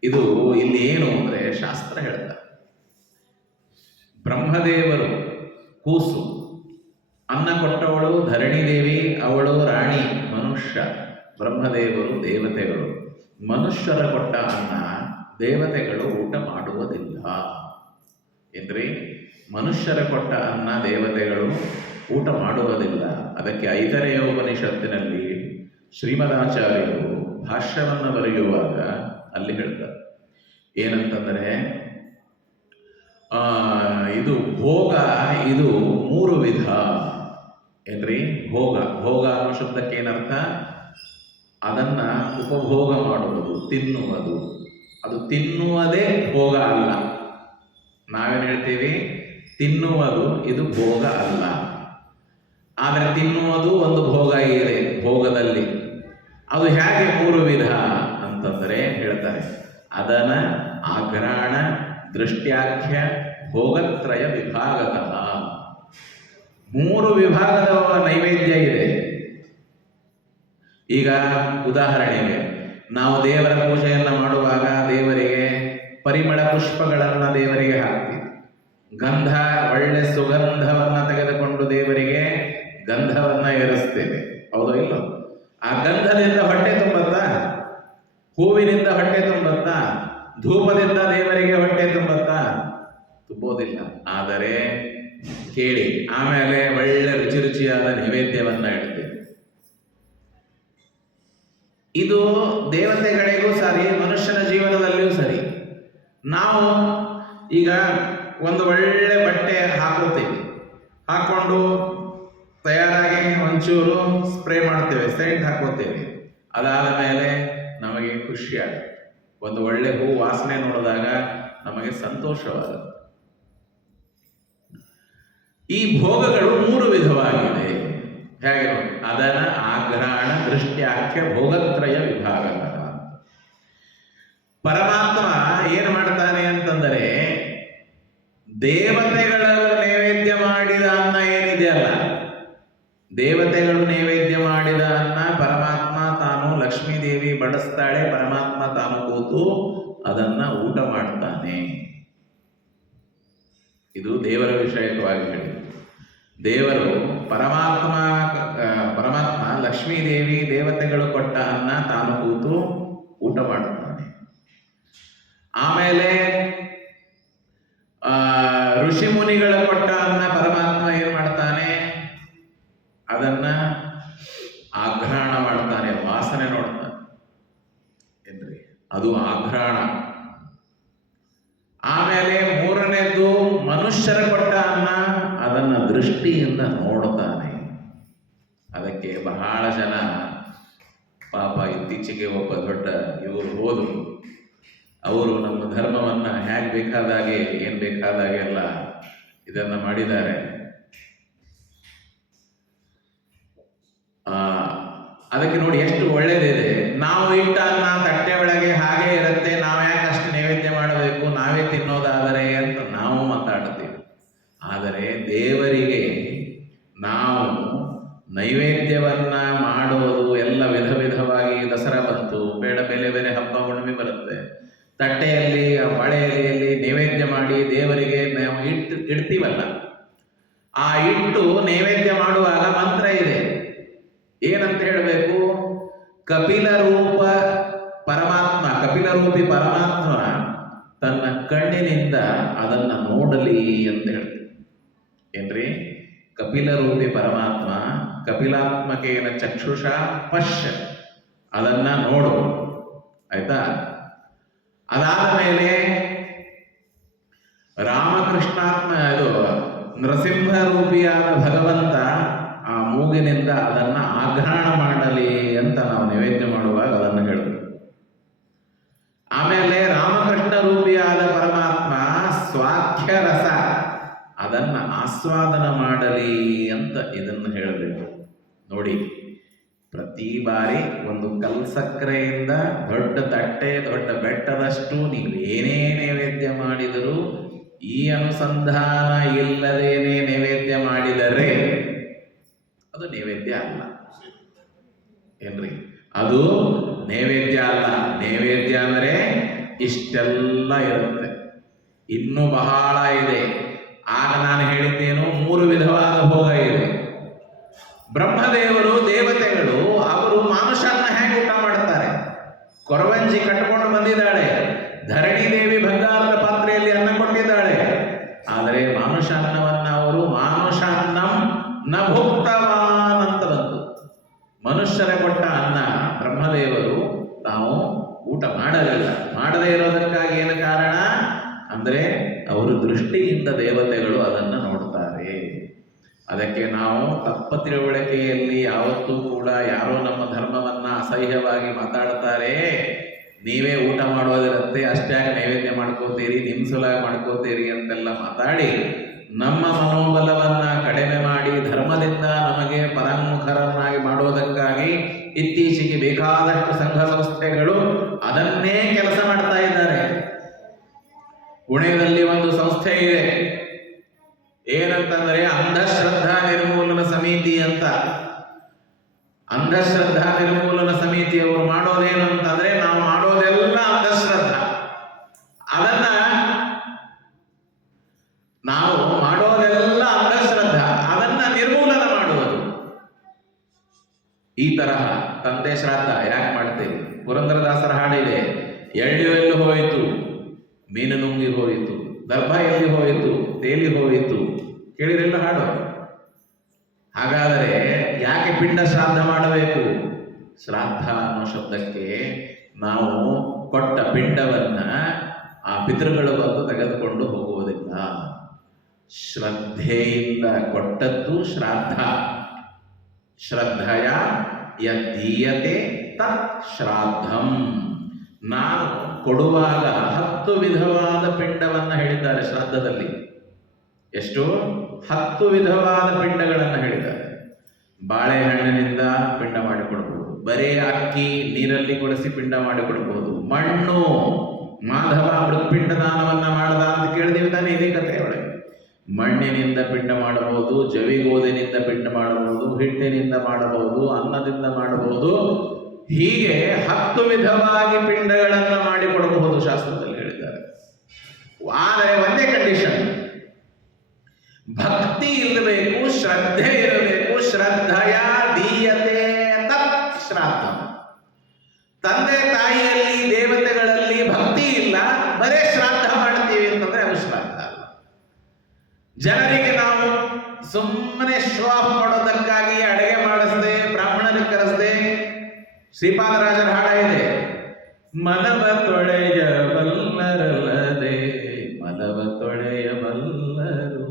ಇದು ಇಲ್ಲಿ ಏನು ಅಂದರೆ ಶಾಸ್ತ್ರ ಹೇಳ್ತಾರೆ, ಬ್ರಹ್ಮದೇವರು ಕೂಸು, ಅನ್ನ ಕೊಟ್ಟವಳು ಧರಣಿದೇವಿ, ಅವಳು ರಾಣಿ ಮನುಷ್ಯ. ಬ್ರಹ್ಮದೇವರು ದೇವತೆಗಳು. ಮನುಷ್ಯರ ಕೊಟ್ಟ ಅನ್ನ ದೇವತೆಗಳು ಊಟ ಮಾಡುವುದಿಲ್ಲ ಏನ್ರಿ? ಮನುಷ್ಯರ ಕೊಟ್ಟ ಅನ್ನ ದೇವತೆಗಳು ಊಟ ಮಾಡುವುದಿಲ್ಲ. ಅದಕ್ಕೆ ಐತರೇಯ ಉಪನಿಷತ್ತಿನಲ್ಲಿ ಶ್ರೀಮದಾಚಾರ್ಯರು ಭಾಷ್ಯವನ್ನು ಬರೆಯುವಾಗ ಅಲ್ಲಿ ಹೇಳ್ತಾರೆ ಏನಂತಂದರೆ, ಇದು ಭೋಗ, ಇದು 3 ವಿಧ ಏನ್ರಿ? ಭೋಗ ಅನ್ನೋ ಶಬ್ದಕ್ಕೆ ಏನರ್ಥ? ಅದನ್ನ ಉಪಭೋಗ ಮಾಡುವುದು, ತಿನ್ನುವುದು. ಅದು ತಿನ್ನುವುದೇ ಭೋಗ ಅಲ್ಲ. ನಾವೇನು ಹೇಳ್ತೀವಿ? ತಿನ್ನುವುದು ಇದು ಭೋಗ ಅಲ್ಲ. ಆದರೆ ತಿನ್ನುವುದು ಒಂದು ಭೋಗ ಇದೆ ಭೋಗದಲ್ಲಿ. ಅದು ಹೇಗೆ 3 ವಿಧ ಅಂತಂದರೆ ಹೇಳ್ತಾರೆ, ಅದನ ಆಘ್ರಾಣ ದೃಷ್ಟ್ಯಾಖ್ಯ ಭೋಗತ್ರಯ ವಿಭಾಗತಃ. 3 ವಿಭಾಗದ ನೈವೇದ್ಯ ಇದೆ. ಈಗ ಉದಾಹರಣೆಗೆ ನಾವು ದೇವರ ಪೂಜೆಯನ್ನು ಮಾಡುವಾಗ ದೇವರಿಗೆ ಪರಿಮಳ ಪುಷ್ಪಗಳನ್ನು ದೇವರಿಗೆ ಹಾಕ್ತೀವಿ. ಗಂಧ, ಒಳ್ಳೆ ಸುಗಂಧವನ್ನು ತೆಗೆದುಕೊಂಡು ದೇವರಿಗೆ ಗಂಧವನ್ನು ಏರಿಸ್ತೇವೆ, ಹೌದು ಇಲ್ಲೋ? ಆ ಗಂಧದಿಂದ ಹೊಟ್ಟೆ ತುಂಬತ್ತಾ? ಹೂವಿನಿಂದ ಹೊಟ್ಟೆ ತುಂಬತ್ತಾ? ಧೂಪದಿಂದ ದೇವರಿಗೆ ಹೊಟ್ಟೆ ತುಂಬತ್ತಾ? ತುಂಬೋದಿಲ್ಲ. ಆದರೆ ಕೇಳಿ, ಆಮೇಲೆ ಒಳ್ಳೆ ರುಚಿ ರುಚಿಯಾದ ನೈವೇದ್ಯವನ್ನ ಇಡ್ತೇವೆ. ಇದು ದೇವತೆಗಳಿಗೂ ಸರಿ, ಮನುಷ್ಯನ ಜೀವನದಲ್ಲಿಯೂ ಸರಿ. ನಾವು ಈಗ ಒಂದು ಒಳ್ಳೆ ಬಟ್ಟೆ ಹಾಕೋತೀವಿ, ಹಾಕೊಂಡು ತಯಾರಾಗಿ ಒಂಚೂರು ಸ್ಪ್ರೇ ಮಾಡ್ತೇವೆ, ಸೆಂಟ್ ಹಾಕೋತೇವೆ. ಅದಾದ ಮೇಲೆ ನಮಗೆ ಖುಷಿಯಾಗುತ್ತೆ. ಒಂದು ಒಳ್ಳೆ ಹೂ ವಾಸನೆ ನೋಡಿದಾಗ ನಮಗೆ ಸಂತೋಷವಾಗುತ್ತೆ. ಈ ಭೋಗಗಳು 3 ವಿಧವಾಗಿದೆ. ಹೇಗೆ ನೋಡಿ, ಅದನ ಆಘ್ರಾಣ ದೃಷ್ಟ್ಯಾಖ್ಯ ಭೋಗತ್ರಯ ವಿಭಾಗ. ಪರಮಾತ್ಮ ಏನು ಮಾಡ್ತಾನೆ ಅಂತಂದರೆ, ದೇವತೆಗಳ ನೈವೇದ್ಯ ಮಾಡಿದ ಅನ್ನ ಏನಿದೆಯಲ್ಲ, ದೇವತೆಗಳು ನೈವೇದ್ಯ ಮಾಡಿದ ಅನ್ನ ಪರಮಾತ್ಮ ತಾನು, ಲಕ್ಷ್ಮೀದೇವಿ ಬಡಿಸ್ತಾಳೆ, ಪರಮಾತ್ಮ ತಾನು ಕೂತು ಅದನ್ನ ಊಟ ಮಾಡ್ತಾನೆ. ಇದು ದೇವರ ವಿಷಯಕವಾಗಿ ಹೇಳಿ. ದೇವರು ಪರಮಾತ್ಮ ಲಕ್ಷ್ಮೀದೇವಿ ದೇವತೆಗಳು ಕೊಟ್ಟ ಅನ್ನ ತಾನು ಕೂತು ಊಟ ಮಾಡ್ತಾನೆ. ಆಮೇಲೆ ಋಷಿ ಮುನಿಗಳ ಕೊಟ್ಟ ಅನ್ನ ಪರಮಾತ್ಮ ಏನು ಮಾಡ್ತಾನೆ? ಅದನ್ನ ಆಘ್ರಾಣ ಮಾಡ್ತಾನೆ, ವಾಸನೆ ನೋಡ್ತಾನೆ ಏನ್ರಿ? ಅದು ಆಘ್ರಾಣ. ಆಮೇಲೆ 3ನೇದು ಮನುಷ್ಯರ ಕೊಟ್ಟ ಅನ್ನ, ಅದನ್ನ ದೃಷ್ಟಿಯಿಂದ ನೋಡ್ತಾನೆ. ಅದಕ್ಕೆ ಬಹಳ ಜನ ಪಾಪ ಇತ್ತೀಚೆಗೆ ಒಬ್ಬ ದೊಡ್ಡ ಇವರು ಹೋದರು. ಅವರು ನಮ್ಮ ಧರ್ಮವನ್ನ ಹೇಗೆ ಬೇಕಾದಾಗೆ ಏನ್ ಬೇಕಾದಾಗೆ ಎಲ್ಲ ಇದನ್ನ ಮಾಡಿದ್ದಾರೆ. ಅದಕ್ಕೆ ನೋಡಿ ಎಷ್ಟು ಒಳ್ಳೇದಿದೆ. ನಾವು ಇಟ್ಟ ಅನ್ನ ತಟ್ಟೆ ಒಳಗೆ ಹಾಗೆ ಇರುತ್ತೆ, ನಾವು ಯಾಕೆ ಅಷ್ಟು ನೈವೇದ್ಯ ಮಾಡಬೇಕು, ನಾವೇ ತಿನ್ನೋದಾದರೆ ಅಂತ ನಾವು ಮಾತಾಡ್ತೀವಿ. ಆದರೆ ದೇವರಿಗೆ ನಾವು ನೈವೇದ್ಯವನ್ನ ಮಾಡೋದು ಎಲ್ಲ ವಿಧ ವಿಧವಾಗಿ. ದಸರಾ ಬಂತು, ಬೇಡ ಬೇರೆ ಬೇರೆ ಹಬ್ಬ ಹುಣ್ಣಿಮೆ ಬರುತ್ತೆ, ತಟ್ಟೆಯಲ್ಲಿ ಬಾಳೆ ಎಲೆಯಲ್ಲಿ ನೈವೇದ್ಯ ಮಾಡಿ ದೇವರಿಗೆ ನಾವು ಇಡ್ತೀವಲ್ಲ, ಆ ಇಟ್ಟು ನೈವೇದ್ಯ ಮಾಡುವಾಗ ಮಂತ್ರ ಇದೆ. ಏನಂತ ಹೇಳಬೇಕು? ಕಪಿಲ ರೂಪಿ ಪರಮಾತ್ಮ ತನ್ನ ಕಣ್ಣಿನಿಂದ ಅದನ್ನ ನೋಡಲಿ ಅಂತ ಹೇಳ್ತಾರೆ. ಏನ್ರಿ? ಕಪಿಲ ರೂಪಿ ಪರಮಾತ್ಮ ಕಪಿಲಾತ್ಮಕೇನ ಚಕ್ಷುಷ ಪಶ್ಯ, ಅದನ್ನ ನೋಡು. ಆಯ್ತಾ? ಅದಾದ ಮೇಲೆ ರಾಮಕೃಷ್ಣಾತ್ಮ ಇದು ನರಸಿಂಹ ರೂಪಿಯಾದ ಭಗವಂತ ಆ ಮೂಗಿನಿಂದ ಅದನ್ನ ಆಘ್ರಾಣ ಮಾಡಲಿ ಅಂತ ನಾವು ನೈವೇದ್ಯ ಮಾಡುವಾಗ ಅದನ್ನು ಹೇಳಬೇಕು. ಆಮೇಲೆ ರಾಮಕೃಷ್ಣ ರೂಪಿಯಾದ ಪರಮಾತ್ಮ ಸ್ವಾಖ್ಯ ರಸ, ಅದನ್ನ ಆಸ್ವಾದನ ಮಾಡಲಿ ಅಂತ ಇದನ್ನು ಹೇಳಬೇಕು. ನೋಡಿ, ಪ್ರತಿ ಬಾರಿ ಒಂದು ಕಲ್ಸಕ್ರೆಯಿಂದ ದೊಡ್ಡ ತಟ್ಟೆ, ದೊಡ್ಡ ಬೆಟ್ಟದಷ್ಟು ನೀವು ಏನೇ ನೈವೇದ್ಯ ಮಾಡಿದರೂ ಈ ಅನುಸಂಧಾನ ಇಲ್ಲದೇನೆ ನೈವೇದ್ಯ ಮಾಡಿದರೆ ಅದು ನೈವೇದ್ಯ ಅಲ್ಲ. ಏನ್ರಿ? ಅದು ನೈವೇದ್ಯ ಅಲ್ಲ. ನೈವೇದ್ಯ ಅಂದರೆ ಇಷ್ಟೆಲ್ಲ ಇರುತ್ತೆ, ಇನ್ನೂ ಬಹಳ ಇದೆ. ಆಗ ನಾನು ಹೇಳಿದ್ದೇನು, 3 ವಿಧವಾದ ಭೋಗ ಇದೆ. ಬ್ರಹ್ಮದೇವರು, ದೇವತೆಗಳು, ಅವರು ಮಾನುಷಾನ್ನ ಹೇಗೆ ಊಟ ಮಾಡ್ತಾರೆ? ಕೊರವಂಜಿ ಕಟ್ಟಿಕೊಂಡು ಬಂದಿದ್ದಾಳೆ, ಧರಣಿ ದೇವಿ ಬಂಗಾರದ ಪಾತ್ರೆಯಲ್ಲಿ ಅನ್ನ ಕೊಟ್ಟಿದ್ದಾಳೆ. ಆದರೆ ಮಾನುಷಾನ್ನವನ್ನ ಅವರು ಮಾನುಷಾನ್ನಂ ನ ಭುಕ್ತವಾನ್ ಅಂತ ಬಂತು. ಮನುಷ್ಯರ ಕೊಟ್ಟ ಅನ್ನ ಬ್ರಹ್ಮದೇವರು ತಾವು ಊಟ ಮಾಡಲಿಲ್ಲ. ಮಾಡದೇ ಇರೋದಕ್ಕಾಗಿ ಏನು ಕಾರಣ ಅಂದ್ರೆ, ಅವರು ದೃಷ್ಟಿಯಿಂದ ದೇವತೆಗಳು ಅದನ್ನ ನೋಡ್ತಾರೆ. ಅದಕ್ಕೆ ನಾವು ತಪ್ಪ ತಿಳುವಳಿಕೆಯಲ್ಲಿ ಯಾವತ್ತೂ ಕೂಡ ಯಾರೋ ನಮ್ಮ ಧರ್ಮವನ್ನ ಅಸಹ್ಯವಾಗಿ ಮಾತಾಡ್ತಾರೆ, ನೀವೇ ಊಟ ಮಾಡೋದಿರುತ್ತೆ, ಅಷ್ಟಾಗಿ ನೈವೇದ್ಯ ಮಾಡ್ಕೋತೀರಿ, ನಿಮ್ಸಲಾಗಿ ಮಾಡ್ಕೋತೀರಿ ಅಂತೆಲ್ಲ ಮಾತಾಡಿ ನಮ್ಮ ಮನೋಬಲವನ್ನ ಕಡಿಮೆ ಮಾಡಿ ಧರ್ಮದಿಂದ ನಮಗೆ ಪರಾಂಗುಖರನ್ನಾಗಿ ಮಾಡೋದಕ್ಕಾಗಿ ಇತ್ತೀಚೆಗೆ ಬೇಕಾದಷ್ಟು ಸಂಘ ಸಂಸ್ಥೆಗಳು ಅದನ್ನೇ ಕೆಲಸ ಮಾಡ್ತಾ ಇದ್ದಾರೆ. ಪುಣೆಯಲ್ಲಿ ಒಂದು ಸಂಸ್ಥೆ ಇದೆ, ಏನಂತಂದ್ರೆ ಅಂಧಶ್ರದ್ಧಾ ನಿರ್ಮೂಲನ ಸಮಿತಿ ಅಂತ. ಅಂಧಶ್ರದ್ಧಾ ನಿರ್ಮೂಲನ ಸಮಿತಿಯವರು ಮಾಡೋದೇನು ಅಂತಂದ್ರೆ, ನಾವು ಮಾಡೋದೆಲ್ಲ ಅಂಧಶ್ರದ್ಧಾ, ಅದನ್ನ ನಾವು ಮಾಡೋದೆಲ್ಲ ಅಂಧಶ್ರದ್ಧಾ, ಅದನ್ನ ನಿರ್ಮೂಲನ ಮಾಡುವುದು. ಈ ತರಹ ತಂದೆ ಶ್ರಾದ್ದ ಯಾಕೆ ಮಾಡ್ತೇವೆ? ಪುರಂದರದಾಸರ ಹಾಡಿದೆ, ಎಳ್ಳು ಎಲ್ಲಿ ಹೋಯಿತು, ಮೀನು ನುಂಗಿ ಹೋಯಿತು, ದರ್ಭ ಎಲ್ಲಿ ಹೋಯಿತು, ತೇಲಿ ಹೋಯಿತು. ಕೇಳಿರೆಲ್ಲ ಹಾಡು. ಹಾಗಾದರೆ ಯಾಕೆ ಪಿಂಡ ಶ್ರಾದ್ದ ಮಾಡಬೇಕು? ಶ್ರಾದ್ದ ಅನ್ನೋ ಶಬ್ದಕ್ಕೆ ನಾವು ಕೊಟ್ಟ ಪಿಂಡವನ್ನ ಆ ಪಿತೃಗಳು ಬಂದು ತೆಗೆದುಕೊಂಡು ಹೋಗುವುದಿಲ್ಲ. ಶ್ರದ್ಧೆಯಿಂದ ಕೊಟ್ಟದ್ದು ಶ್ರಾದ್ದ. ಶ್ರದ್ಧೆಯ ಯದೀಯತೆ ತತ್ ಶ್ರಾದ್ದಂ. ನಾನು ಕೊಡುವಾಗ 10 ವಿಧವಾದ ಪಿಂಡವನ್ನ ಹೇಳಿದ್ದಾರೆ ಶ್ರಾದ್ದದಲ್ಲಿ. ಎಷ್ಟು? 10 ವಿಧವಾದ ಪಿಂಡಗಳನ್ನು ಹೇಳಿದ್ದಾರೆ. ಬಾಳೆಹಣ್ಣಿನಿಂದ ಪಿಂಡ ಮಾಡಿಕೊಡ್ಬಹುದು, ಬರೇ ಅಕ್ಕಿ ನೀರಲ್ಲಿ ಕೊಡಿಸಿ ಪಿಂಡ ಮಾಡಿಕೊಡ್ಬಹುದು, ಮಣ್ಣು, ಮಾಧವ ಮೃತ್ಪಿಂಡ ದಾನವನ್ನ ಮಾಡದ ಅಂತ ಕೇಳಿದೀವಿ ತಾನೇ ಇದೇ ಕಥೆಯೊಳಗೆ. ಮಣ್ಣಿನಿಂದ ಪಿಂಡ ಮಾಡಬಹುದು, ಜವಿಗೋದಿನಿಂದ ಪಿಂಡ ಮಾಡಬಹುದು, ಹಿಟ್ಟಿನಿಂದ ಮಾಡಬಹುದು, ಅನ್ನದಿಂದ ಮಾಡಬಹುದು. ಹೀಗೆ 10 ವಿಧವಾಗಿ ಪಿಂಡಗಳನ್ನ ಮಾಡಿಕೊಡಬಹುದು ಶಾಸ್ತ್ರದಲ್ಲಿ ಹೇಳಿದ್ದಾರೆ. ಆದರೆ ಒಂದೇ ಕಂಡೀಷನ್, ಭಕ್ತಿ ಇರಬೇಕು, ಶ್ರದ್ಧೆ ಇರಬೇಕು. ಶ್ರದ್ಧೆಯ ದೀಯತೆ ತತ್ ಶ್ರಾದ್ದ. ತಂದೆ ತಾಯಿಯಲ್ಲಿ ದೇವತೆಗಳಲ್ಲಿ ಭಕ್ತಿ ಇಲ್ಲ, ಬರೇ ಶ್ರಾದ್ದ ಮಾಡ್ತೀವಿ ಅಂತಂದ್ರೆ ಅದು ಶ್ರಾದ್ದ ಅಲ್ಲ. ಜನರಿಗೆ ನಾವು ಸುಮ್ಮನೆ ಶೋ ಆಫ್ ಮಾಡೋದಕ್ಕಾಗಿ ಅಡುಗೆ ಮಾಡಿಸದೆ, ಬ್ರಾಹ್ಮಣರಿಗೆ ಕರೆಸದೆ, ಶ್ರೀಪಾದರಾಜರ ಹಾಡ ಇದೆ, ಮನವ ತೊಳೆಯಬಲ್ಲರಲ್ಲದೆ ಮನವ ತೊಳೆಯಬಲ್ಲರು.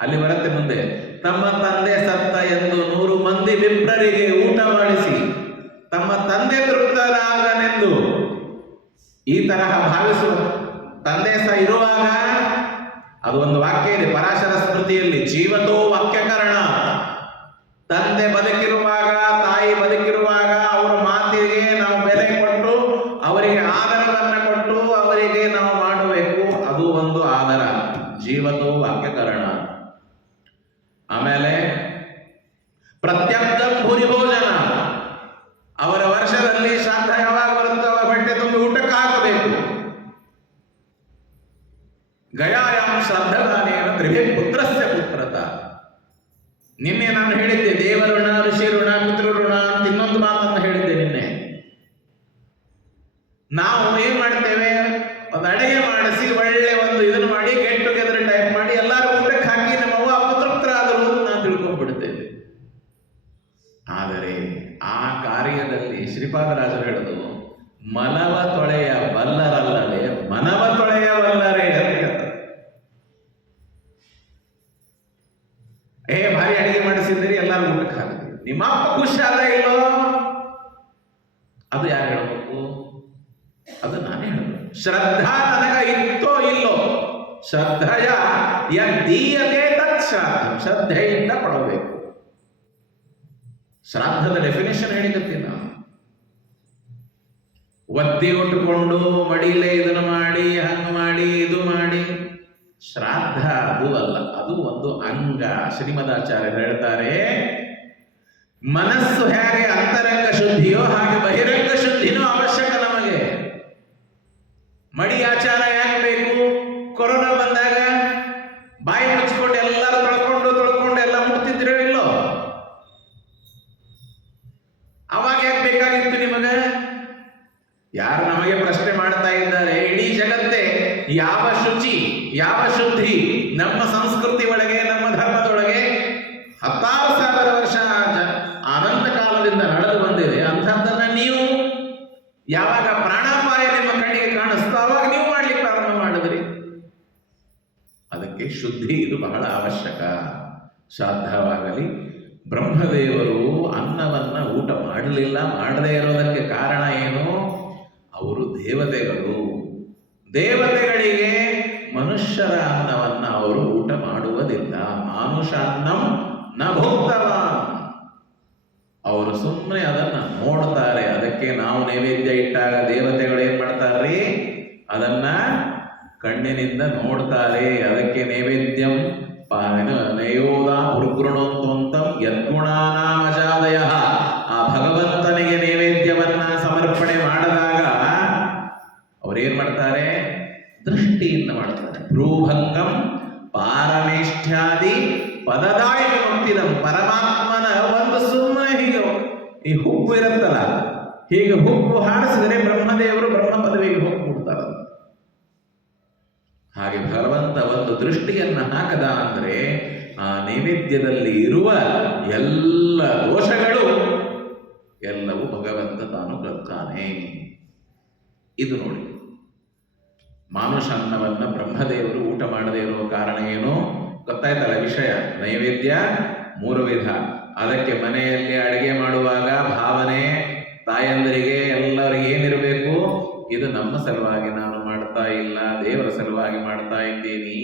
ಅಲ್ಲಿ ಬರುತ್ತೆ ಮುಂದೆ, ತಮ್ಮ ತಂದೆ ಸತ್ತ ಎಂದು 100 ಮಂದಿ ವಿಪ್ರರಿಗೆ ಊಟ ಮಾಡಿಸಿ ತಮ್ಮ ತಂದೆ ತೃಪ್ತರಾಗನೆಂದು ಈ ತರಹ ಭಾವಿಸುವ ತಂದೆ ಸಹ ಇರುವಾಗ, ಅದು ಒಂದು ವಾಕ್ಯ ಇದೆ ಪರಾಶರ ಸ್ಮೃತಿಯಲ್ಲಿ, ಜೀವತೋ ವಾಕ್ಯಕರಣ. ತಂದೆ ಬದುಕಿರುವಾಗ, ತಾಯಿ ಬದುಕಿರುವಾಗ ಅವರ ಮಾತಿಗೆ ನಾವು ಬೆಲೆ ಕೊಟ್ಟು, ಅವರಿಗೆ ಆದರವನ್ನ ಕೊಟ್ಟು ಅವರಿಗೆ ನಾವು ಮಾಡಬೇಕು. ಅದು ಒಂದು ಆದರ, ಜೀವತೋ ವಾಕ್ಯಕರಣ. ಆಮೇಲೆ ಪ್ರತ್ಯಬ್ಧಂ ಭೂರಿಭೋಜನ. ಅವರ ವರ್ಷದಲ್ಲಿ ಶ್ರಾದ್ದ ಯಾವಾಗ ಬರುತ್ತೋ ಬಟ್ಟೆ ತುಂಬಿ ಊಟಕ್ಕಾಗಬೇಕು. ಗಯಾಯಾಂ ಶ್ರದ್ಧದಾನೇನ ತ್ರಿಭೆ ಪುತ್ರಸ್ಯ ಪುತ್ರತ. ನಿನ್ನೆ ನಾನು ಹೇಳಿದ್ದೆ ದೇವಋಣ, ಋಷಿ ಋಣ, ಪಿತೃಋಣ ಅಂತ ಇನ್ನೊಂದು ಮಾತನ್ನು ಹೇಳಿದ್ದೆ ನಿನ್ನೆ. ನಾವು ಏನ್ ಮಾಡ್ತೇವೆ, ಒಂದು ಅಡುಗೆ ಮಾಡಿಸಿ ಒಳ್ಳೆ ಒಂದು ಇದನ್ನು ಮಾಡಿ ಗೆಟ್ ಟುಗೆದರ್ ಟೈಪ್ ಮಾಡಿ ಎಲ್ಲರೂ ಊಟಕ್ಕೆ ಹಾಕಿ ನಮ್ಮವ್ವ ಅಪತೃಪ್ತರಾದರು ಅಂತ ನಾವು ತಿಳ್ಕೊಂಡ್ಬಿಡ್ತೇವೆ. ಆದರೆ ಆ ಕಾರ್ಯದಲ್ಲಿ ಶ್ರೀಪಾದರಾಜರು ಹೇಳುದು ಮನವ ತೊಳೆಯ ಬಲ್ಲರಲ್ಲದೆ ಮನವ ತೊಳೆಯ ಬಲ್ಲರೇ ಅಂತ ಹೇಳ್ತಾರೆ. ಭಾರಿ ಅಡಿಗೆ ಮಾಡಿಸಿದ್ದೀರಿ, ಎಲ್ಲರೂ ಊಟಕ್ಕೆ ಹಾಕ್ತೀವಿ, ನಿಮ್ಮ ಅಪ್ಪ ಖುಷಿ ಆದ ಇಲ್ಲೋ, ಅದು ಯಾರು ಹೇಳ್ಬೇಕು? ಅದು ನಾನೇ ಹೇಳ್ಬೇಕು. ಶ್ರದ್ಧಾ ನನಗ ಇತ್ತೋ ಇಲ್ಲೋ, ಶ್ರದ್ಧೆಯ ಯದೀಯತೆ ತತ್ಶ್ರಾದ್ಧಂ, ಶ್ರದ್ಧೆಯಿಂದ ಕೊಡಬೇಕು. ಶ್ರಾದ್ದದ ಡೆಫಿನೇಷನ್ ಹೇಳಿಕತ್ತೀನಿ ನಾನು. ಒತ್ತಿ ಉಟ್ಟುಕೊಂಡು ಮಡಿಲೇ ಇದನ್ನು ಮಾಡಿ ಹಂಗ ಮಾಡಿ ಇದು ಮಾಡಿ ಶ್ರಾದ್ದ ಅದು ಅಲ್ಲ, ಅದು ಒಂದು ಅಂಗ. ಶ್ರೀಮದಾಚಾರ್ಯರು ಹೇಳ್ತಾರೆ, ಮನಸ್ಸು ಹೇಗೆ ಅಂತರಂಗ ಶುದ್ಧಿಯೋ ಹಾಗೆ ಬಹಿರಂಗ ಶುದ್ಧಿನೂ ಅವಶ್ಯಕ ನಮಗೆ. ಮಡಿ ಆಚಾರ ಯಾಕೆ ಬೇಕು? ಕೊರೋನಾ ಬಂದಾಗ ಬಾಯಿ ಮುಚ್ಚಿಕೊಂಡು ಎಲ್ಲರೂ ತೊಳ್ಕೊಂಡು ಎಲ್ಲ ಮುಟ್ತಿದ್ರು ಇಲ್ಲೋ, ಅವಾಗ ಯಾಕೆ ಬೇಕಾಗಿತ್ತು ನಿಮಗೆ? ಯಾರು ನಮಗೆ ಪ್ರಶ್ನೆ ಮಾಡ್ತಾ ಇದ್ದಾರೆ, ಇಡೀ ಜಗತ್ತೇ ಯಾವ ಶುಚಿ ಯಾವ ಶುದ್ಧಿ ನಮ್ಮ ಸಂಸ್ಕೃತಿ ಒಳಗೆ ನಮ್ಮ ಧರ್ಮದೊಳಗೆ 10,000 ವರ್ಷ ಅನಂತ ಕಾಲದಿಂದ ನಡೆದು ಬಂದಿದೆ. ಅಂಥದ್ದನ್ನ ನೀವು ಯಾವಾಗ ಪ್ರಾಣಾಪಾಯ ನಿಮ್ಮ ಕಣ್ಣಿಗೆ ಕಾಣಿಸ್ತಾ ಅವಾಗ ನೀವು ಮಾಡ್ಲಿಕ್ಕೆ ಪ್ರಾರಂಭ ಮಾಡಿದ್ರಿ. ಅದಕ್ಕೆ ಶುದ್ಧಿ ಇದು ಬಹಳ ಅವಶ್ಯಕ. ಶ್ರಾದ್ದವಾಗಲಿ. ಬ್ರಹ್ಮದೇವರು ಅನ್ನವನ್ನ ಊಟ ಮಾಡಲಿಲ್ಲ, ಮಾಡದೇ ಇರೋದಕ್ಕೆ ಕಾರಣ ಏನು? ಅವರು ದೇವತೆಗಳು. ದೇವತೆಗಳಿಗೆ ಮನುಷ್ಯರ ಅನ್ನವನ್ನ ಅವರು ಊಟ ಮಾಡುವುದಿಲ್ಲ. ಮಾನುಷಾನ್ನಂ ನ ಭುಕ್ತವಾನ್. ಅವರು ಸುಮ್ಮನೆ ಅದನ್ನ ನೋಡ್ತಾರೆ. ಅದಕ್ಕೆ ನಾವು ನೈವೇದ್ಯ ಇಟ್ಟಾಗ ದೇವತೆಗಳು ಏನ್ ಮಾಡ್ತಾರ್ರಿ? ಅದನ್ನ ಕಣ್ಣಿನಿಂದ ನೋಡ್ತಾರೆ. ಅದಕ್ಕೆ ನೈವೇದ್ಯಂ ನಯೋದ ಉರ್ಗೃಣೋಂತಂ ಯದ್ಗುಣಾನಾಮಜಾದಯ. ಆ ಭಗವಂತನಿಗೆ ನೈವೇದ್ಯವನ್ನ ಸಮರ್ಪಣೆ ಮಾಡಿದಾಗ ಅವ್ರೇನ್ ಮಾಡ್ತಾರೆ? ದೃಷ್ಟಿಯಿಂದ ಮಾಡ್ತಾರೆ. ಭ್ರೂಭಂಗಂ ಪಾರಮೇಷ್ಠ್ಯಾದಿ ಪದದಾಯಿ ಮುಕ್ತಿದಂ. ಪರಮಾತ್ಮನ ಒಂದು ಸುಮ್ಮನೆ ಹೀಗೆ ಈ ಹುಬ್ಬು ಇರುತ್ತಲ್ಲ, ಹೀಗೆ ಹುಬ್ಬು ಹಾಡಿಸಿದರೆ ಬ್ರಹ್ಮದೇವರು ಬ್ರಹ್ಮ ಪದವಿಗೆ ಹೋಗ್ಬಿಡ್ತಾರ. ಹಾಗೆ ಭಗವಂತ ಒಂದು ದೃಷ್ಟಿಯನ್ನ ಹಾಕದ ಅಂದ್ರೆ ಆ ನೈವೇದ್ಯದಲ್ಲಿ ಇರುವ ಎಲ್ಲ ದೋಷಗಳು ಎಲ್ಲವೂ ಭಗವಂತ ತಾನು ಕಲ್ತಾನೆ. ಇದು ನೋಡಿ, ಮಾನುಷಾನ್ನವನ್ನ ಬ್ರಹ್ಮದೇವರು ಊಟ ಮಾಡದೇ ಇರುವ ಕಾರಣ ಏನು ಗೊತ್ತಾಯ್ತಲ್ಲ ವಿಷಯ. ನೈವೇದ್ಯ 3 ವಿಧ. ಅದಕ್ಕೆ ಮನೆಯಲ್ಲಿ ಅಡಿಗೆ ಮಾಡುವಾಗ ಭಾವನೆ ತಾಯಂದರಿಗೆ ಎಲ್ಲರಿಗೆ ಏನಿರಬೇಕು? ಇದು ನಮ್ಮ ಸಲುವಾಗಿ ನಾನು ಮಾಡ್ತಾ ಇಲ್ಲ, ದೇವರ ಸಲುವಾಗಿ ಮಾಡ್ತಾ ಇದ್ದೀನಿ.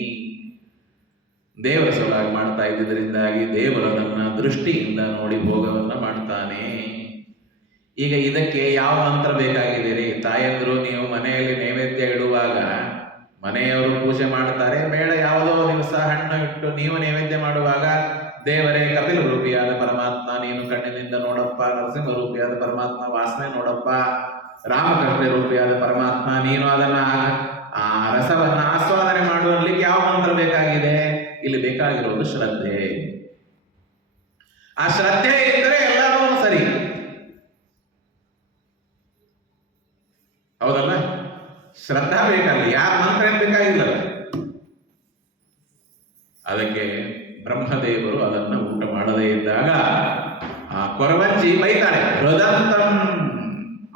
ದೇವರ ಸಲುವಾಗಿ ಮಾಡ್ತಾ ಇದ್ದಿದ್ದರಿಂದಾಗಿ ದೇವರು ನನ್ನ ದೃಷ್ಟಿಯಿಂದ ನೋಡಿ ಭೋಗವನ್ನ ಮಾಡ್ತಾನೆ. ಈಗ ಇದಕ್ಕೆ ಯಾವ ಮಂತ್ರ ಬೇಕಾಗಿದ್ದೀರಿ? ತಾಯಂದ್ರು ನೀವು ಮನೆಯಲ್ಲಿ ನೈವೇದ್ಯ ಇಡುವಾಗ ಮನೆಯವರು ಪೂಜೆ ಮಾಡ್ತಾರೆ, ಬೇಡ ಯಾವುದೋ ದಿವಸ ಹಣ್ಣು ಇಟ್ಟು ನೀವು ನೈವೇದ್ಯ ಮಾಡುವಾಗ ದೇವರೇ ಕಪಿಲ ರೂಪಿಯಾದ ಪರಮಾತ್ಮ ನೀನು ಕಣ್ಣಿನಿಂದ ನೋಡಪ್ಪ, ನರಸಿಂಹ ರೂಪಿಯಾದ ಪರಮಾತ್ಮ ವಾಸನೆ ನೋಡಪ್ಪ, ರಾಮಕೃಷ್ಣ ರೂಪಿಯಾದ ಪರಮಾತ್ಮ ನೀನು ಅದನ್ನ ಆ ರಸವನ್ನ ಆಸ್ವಾದನೆ ಮಾಡುವಲ್ಲಿಗೆ ಯಾವ ಮಂತ್ರ ಬೇಕಾಗಿದೆ? ಇಲ್ಲಿ ಬೇಕಾಗಿರೋದು ಶ್ರದ್ಧೆ. ಆ ಶ್ರದ್ಧೆ ಇದ್ದರೆ ಎಲ್ಲರೂ ಸರಿ. ಹೌದಲ್ಲ? ಶ್ರದ್ಧಾ ಬೇಕಲ್ಲ, ಯಾರ ಮಂತ್ರ ಏನ್ ಬೇಕಾಗಿಲ್ಲ. ಅದಕ್ಕೆ ಬ್ರಹ್ಮದೇವರು ಅದನ್ನ ಊಟ ಮಾಡದೇ ಇದ್ದಾಗ ಆ ಕೊರವಂಜಿ ಬೈತಾಳೆ. ಹೃದಂತಂ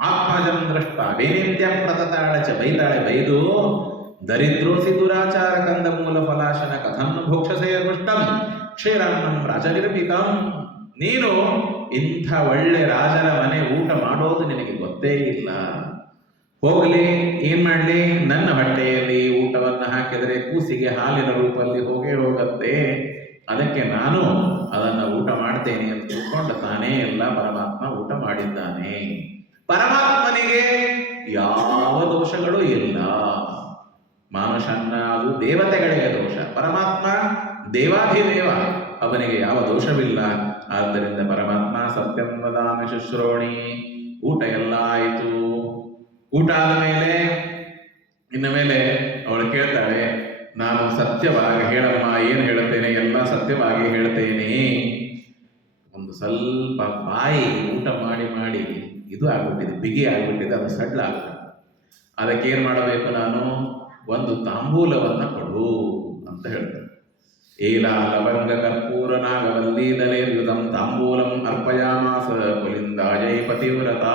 ಆತ್ಮಜಂ ದೃಷ್ಟ ವೇನಿತ್ಯ ಪ್ರತತಾಳಚ. ಬೈತಾಳೆ. ಬೈದು ದರಿದ್ರೋಸಿ ದುರಾಚಾರ ಕಂದ ಮೂಲ ಫಲಾಶನ ಕಥನ್ನು ಭೋಕ್ಷಸೇ ಪೃಷ್ಟಂ ಕ್ಷೀರಾನ್ನಂ ರಾಜನಿರ್ಮಿತಂ. ನೀನು ಇಂಥ ಒಳ್ಳೆ ರಾಜರ ಮನೆ ಊಟ ಮಾಡೋದು ನಿನಗೆ ಗೊತ್ತೇ ಇಲ್ಲ. ಹೋಗಲಿ, ಏನ್ ಮಾಡ್ಲಿ? ನನ್ನ ಹೊಟ್ಟೆಯಲ್ಲಿ ಊಟವನ್ನ ಹಾಕಿದರೆ ಕೂಸಿಗೆ ಹಾಲಿನ ರೂಪದಲ್ಲಿ ಹೋಗತ್ತೆ. ಅದಕ್ಕೆ ನಾನು ಅದನ್ನ ಊಟ ಮಾಡ್ತೇನೆ ಅಂತ ತಿಳ್ಕೊಂಡು ತಾನೇ ಎಲ್ಲ ಪರಮಾತ್ಮ ಊಟ ಮಾಡಿದ್ದಾನೆ. ಪರಮಾತ್ಮನಿಗೆ ಯಾವ ದೋಷಗಳು ಇಲ್ಲ. ಮಾನುಷನ್ನ ಅದು ದೇವತೆಗಳಿಗೆ ದೋಷ, ಪರಮಾತ್ಮ ದೇವಾಧಿದೇವ, ಅವನಿಗೆ ಯಾವ ದೋಷವಿಲ್ಲ. ಆದ್ದರಿಂದ ಪರಮಾತ್ಮ ಸತ್ಯಂ ವದಾಮಿ ಶುಶ್ರೋಣಿ. ಊಟ ಎಲ್ಲ ಆಯಿತು. ಊಟ ಆದ ಮೇಲೆ ಇನ್ನು ಮೇಲೆ ಅವಳು ಕೇಳ್ತಾಳೆ, ನಾನು ಸತ್ಯವಾಗಿ ಹೇಳಮ್ಮ, ಏನು ಹೇಳುತ್ತೇನೆ ಎಲ್ಲ ಸತ್ಯವಾಗಿ ಹೇಳ್ತೇನೆ. ಒಂದು ಸ್ವಲ್ಪ ಬಾಯಿ ಊಟ ಮಾಡಿ ಮಾಡಿ ಇದು ಆಗ್ಬಿಟ್ಟಿದೆ, ಬಿಗಿ ಆಗ್ಬಿಟ್ಟಿದೆ, ಅದು ಸಡ್ಲ ಆಗ್ಬಿಟ್ಟಿದೆ. ಅದಕ್ಕೇನು ಮಾಡಬೇಕು ನಾನು? ಒಂದು ತಾಂಬೂಲವನ್ನು ಕೊಡು ಅಂತ ಹೇಳ್ತೇನೆ. ಏಲ ಲವಂಗ ಕರ್ಪೂರ ನಾಗವಲ್ಲೀದಲೇ ಯುಧಂ ತಾಂಬೂಲಂ ಅರ್ಪಯಾಮಾಸ ಪುಲಿಂದಾಜೈ ಪತಿವ್ರತ.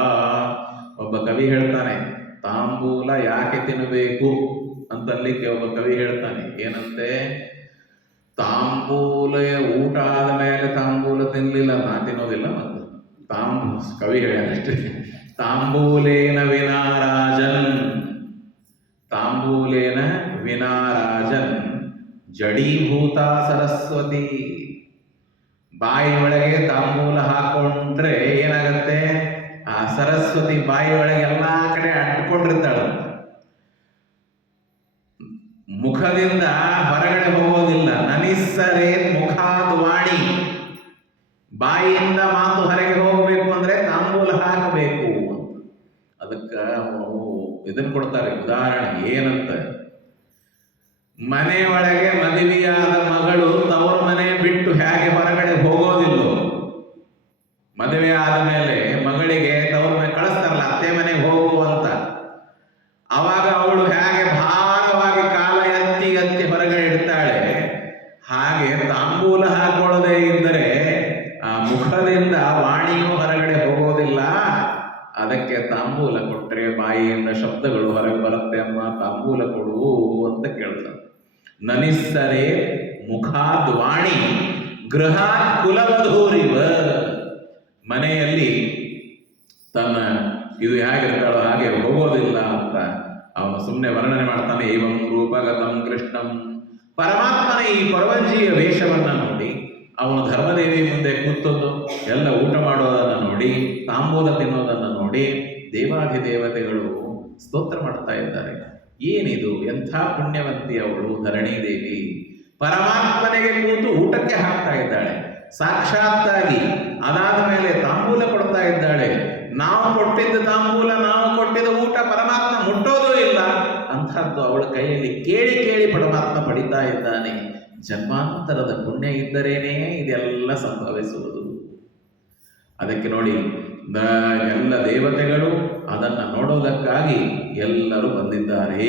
ಒಬ್ಬ ಕವಿ ಹೇಳ್ತಾನೆ, ತಾಂಬೂಲ ಯಾಕೆ ತಿನ್ನಬೇಕು ಅಂತಲ್ಲಿಕ್ಕೆ ಒಬ್ಬ ಕವಿ ಹೇಳ್ತಾನೆ. ಏನಂತೆ? ತಾಂಬೂಲ ಊಟ ಆದ ಮೇಲೆ ತಾಂಬೂಲ ತಿನ್ನಲಿಲ್ಲ, ನಾ ತಿನ್ನೋದಿಲ್ಲ. ಮತ್ತು ಕವಿ ಹೇಳ್ಯಾನಷ್ಟೇ, ತಾಂಬೂಲೇನ ವಿನಾರಾಜನ್, ತಾಂಬೂಲೇನ ವಿನಾರಾಜನ್ ಜಡೀಭೂತ ಸರಸ್ವತಿ. ಬಾಯಿ ಒಳಗೆ ತಾಂಬೂಲ ಹಾಕೊಂಡ್ರೆ ಏನಾಗತ್ತೆ? ಆ ಸರಸ್ವತಿ ಬಾಯಿ ಒಳಗೆ ಎಲ್ಲಾ ಕಡೆ ಅಟ್ಕೊಂಡಿರ್ತಾಳೆ. ಮುಖದಿಂದ ಹೊರಗಡೆ ಹೋಗೋದಿಲ್ಲ. ನನಿಸ್ಸರೇ ಮುಖಾದ್ ವಾಣಿ, ಬಾಯಿಯಿಂದ ಮಾತು ಹೊರಗೆ ಹೋಗಬೇಕು ಅಂದ್ರೆ ತಾಂಬೂಲ ಹಾಕಬೇಕು. ಅದಕ್ಕ ಇದನ್ನ ಕೊಡ್ತಾರೆ ಉದಾಹರಣೆ. ಏನಂತ? ಮನೆ ಒಳಗೆ ಮದುವೆಯಾದ ಮಗಳು ತವರು ಮನೆ ಬಿಟ್ಟು ಹೇಗೆ ಹೊರಗಡೆ ಹೋಗೋದಿಲ್ಲೋ, ಮದುವೆ ಆದ ಮೇಲೆ ಮಗಳಿಗೆ ತವರು ಮನೆ ಕಳಿಸ್ತಾರಲ್ಲ, ಅತ್ತೆ ಮನೆಗೆ ಹೋಗು ಅಂತ. ಅವಾಗ ಅವಳು ಹೇಗೆ ಭಾರವಾಗಿ ಕಾಲ ಎತ್ತಿ ಎತ್ತಿ ಹೊರಗಡೆ ಇಡ್ತಾಳೆ, ಹಾಗೆ ತಾಂಬೂಲ ಹಾಕೊಳ್ಳದೆ ಇದ್ದರೆ ಆ ಮುಖದಿಂದ ವಾಣಿಯೂ ಹೊರಗಡೆ ಹೋಗೋದಿಲ್ಲ. ಅದಕ್ಕೆ ತಾಂಬೂಲ ಕೊಟ್ಟರೆ ಬಾಯಿಯಿಂದ ಶಬ್ದಗಳು ಹೊರಗೆ ಬರುತ್ತೆ. ಅಮ್ಮ ತಾಂಬೂಲ ಕೊಡು ಅಂತ ಕೇಳ್ತಾರೆ. ನನಿಸ್ಸರೆ ಮುಖಾದ್ ವಾಣಿ ಗೃಹಾತ್ ಕುಲವಧೂರಿವ. ಮನೆಯಲ್ಲಿ ತನ್ನ ಇದು ಹೇಗಿರ್ತಾಳೋ ಹಾಗೆ ಹೋಗೋದಿಲ್ಲ ಅಂತ ಅವನು ಸುಮ್ಮನೆ ವರ್ಣನೆ ಮಾಡ್ತಾನೆ. ಏವಂ ರೂಪಗತಂ ಕೃಷ್ಣಂ. ಪರಮಾತ್ಮನ ಈ ಕೊರವಂಜಿಯ ವೇಷವನ್ನ ನೋಡಿ, ಅವನು ಧರ್ಮದೇವಿ ಮುಂದೆ ಕೂತದ್ದು, ಎಲ್ಲ ಊಟ ಮಾಡೋದನ್ನು ನೋಡಿ, ತಾಂಬೂಲ ತಿನ್ನೋದನ್ನು ನೋಡಿ ದೇವಾಧಿದೇವತೆಗಳು ಸ್ತೋತ್ರ ಮಾಡ್ತಾ ಇದ್ದಾರೆ. ಏನಿದು? ಎಂಥ ಪುಣ್ಯವಂತಿ ಅವಳು ಧರಣಿ ದೇವಿ. ಪರಮಾತ್ಮನಿಗೆ ಕೂತು ಊಟಕ್ಕೆ ಹಾಕ್ತಾ ಇದ್ದಾಳೆ ಸಾಕ್ಷಾತ್ತಾಗಿ. ಅದಾದ ಮೇಲೆ ತಾಂಬೂಲ ಕೊಡ್ತಾ ಇದ್ದಾಳೆ. ನಾವು ಕೊಟ್ಟಿದ್ದ ತಾಂಬೂಲ, ನಾವು ಕೊಟ್ಟಿದ್ದ ಊಟ ಪರಮಾತ್ಮ ಮುಟ್ಟೋದೂ ಇಲ್ಲ. ಅಂಥದ್ದು ಅವಳ ಕೈಯಲ್ಲಿ ಕೇಳಿ ಕೇಳಿ ಪರಮಾತ್ಮ ಪಡಿತಾ ಇದ್ದಾನೆ. ಜನ್ಮಾಂತರದ ಪುಣ್ಯ ಇದ್ದರೇನೇ ಇದೆಲ್ಲ ಸಂಭವಿಸುವುದು. ಅದಕ್ಕೆ ನೋಡಿ, ಎಲ್ಲ ದೇವತೆಗಳು ಅದನ್ನು ನೋಡೋದಕ್ಕಾಗಿ ಎಲ್ಲರೂ ಬಂದಿದ್ದಾರೆ.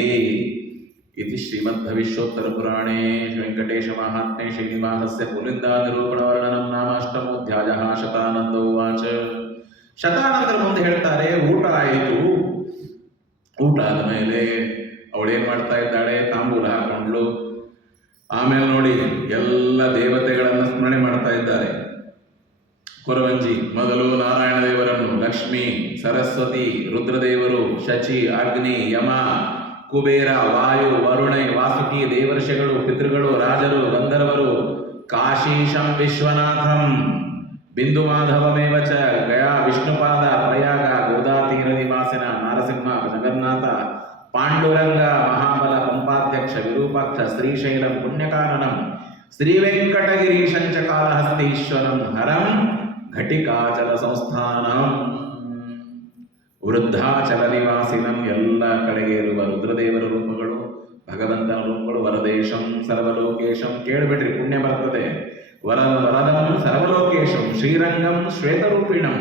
ಇತಿ ಶ್ರೀಮದ್ ಭವಿಷ್ಯೋತ್ತರ ಪುರಾಣೇ ವೆಂಕಟೇಶ ಮಹಾತ್ಮೆ ಶ್ರೀನಿವಾಸಸ್ಯ ಪುಲಿಂದ ನಿರೂಪಣ ವರ್ಣನಂ ನಾಮ ಅಷ್ಟಮೋಧ್ಯಾಯ. ಶತಾನಂದ ಉವಾಚ. ಶತಾನಂದರು ಮುಂದೆ ಹೇಳ್ತಾರೆ, ಊಟ ಆಯಿತು. ಊಟ ಆದ ಮೇಲೆ ಅವಳೇನ್ ಮಾಡ್ತಾ ಇದ್ದಾಳೆ? ತಾಂಬೂಲ ಹಾಕೊಂಡ್ಲು. ಆಮೇಲೆ ನೋಡಿ ಎಲ್ಲ ದೇವತೆಗಳನ್ನು ಸ್ಮರಣೆ ಮಾಡ್ತಾ ಇದ್ದಾರೆ. ಕೊರವಂಜಿ ಮೊದಲು ನಾರಾಯಣ ದೇವರನ್ನು, ಲಕ್ಷ್ಮಿ, ಸರಸ್ವತಿ, ರುದ್ರದೇವರು, ಶಚಿ, ಅಗ್ನಿ, ಯಮ, ಕುಬೇರ, ವಾಯು, ವರುಣ, ವಾಸುಕಿ, ದೇವರ್ಷಿಗಳು, ಪಿತೃಗಳು, ರಾಜರು, ಗಂಧರ್ವರು, ಕಾಶೀಶಂ ವಿಶ್ವನಾಥಂ, ಬಿಂದು ಮಾಧವಮೇವ ಚ, ಗಯಾ ವಿಷ್ಣುಪಾದ, ಪ್ರಯಾಗ, ಗೋದಾತೀರ ನಿವಾಸಿನ ನಾರಸಿಂಹ, ಜಗನ್ನಾಥ, ಪಾಂಡುರಂಗ, ಮಹಾಬಲ, ಪಂಪಾಧ್ಯಕ್ಷ, ವಿರೂಪಾಕ್ಷ, ಶ್ರೀಶೈಲಂ, ಪುಣ್ಯಕಾನನಂ, ಶ್ರೀವೆಂಕಟಗಿರೀಶಂಚ ಕಾಲಹಸ್ತೀಶ್ವರಂ, ಹರಂ ಘಟಿಕಾಚಲ ಸಂಸ್ಥಾನಂ, ವೃದ್ಧಾಚಲ ನಿವಾಸಿನಂ. ಎಲ್ಲ ಕಡೆಗೆ ಇರುವ ರುದ್ರದೇವರ ರೂಪಗಳು, ಭಗವಂತನ ರೂಪಗಳು. ವರದೇಶಂ ಸರ್ವಲೋಕೇಶಂ. ಕೇಳಿಬಿಟ್ರಿ, ಪುಣ್ಯ ಬರ್ತದೆ. ವರದಂ ಸರ್ವಲೋಕೇಶಂ, ಶ್ರೀರಂಗಂ ಶ್ವೇತರೂಪಿಣಂ,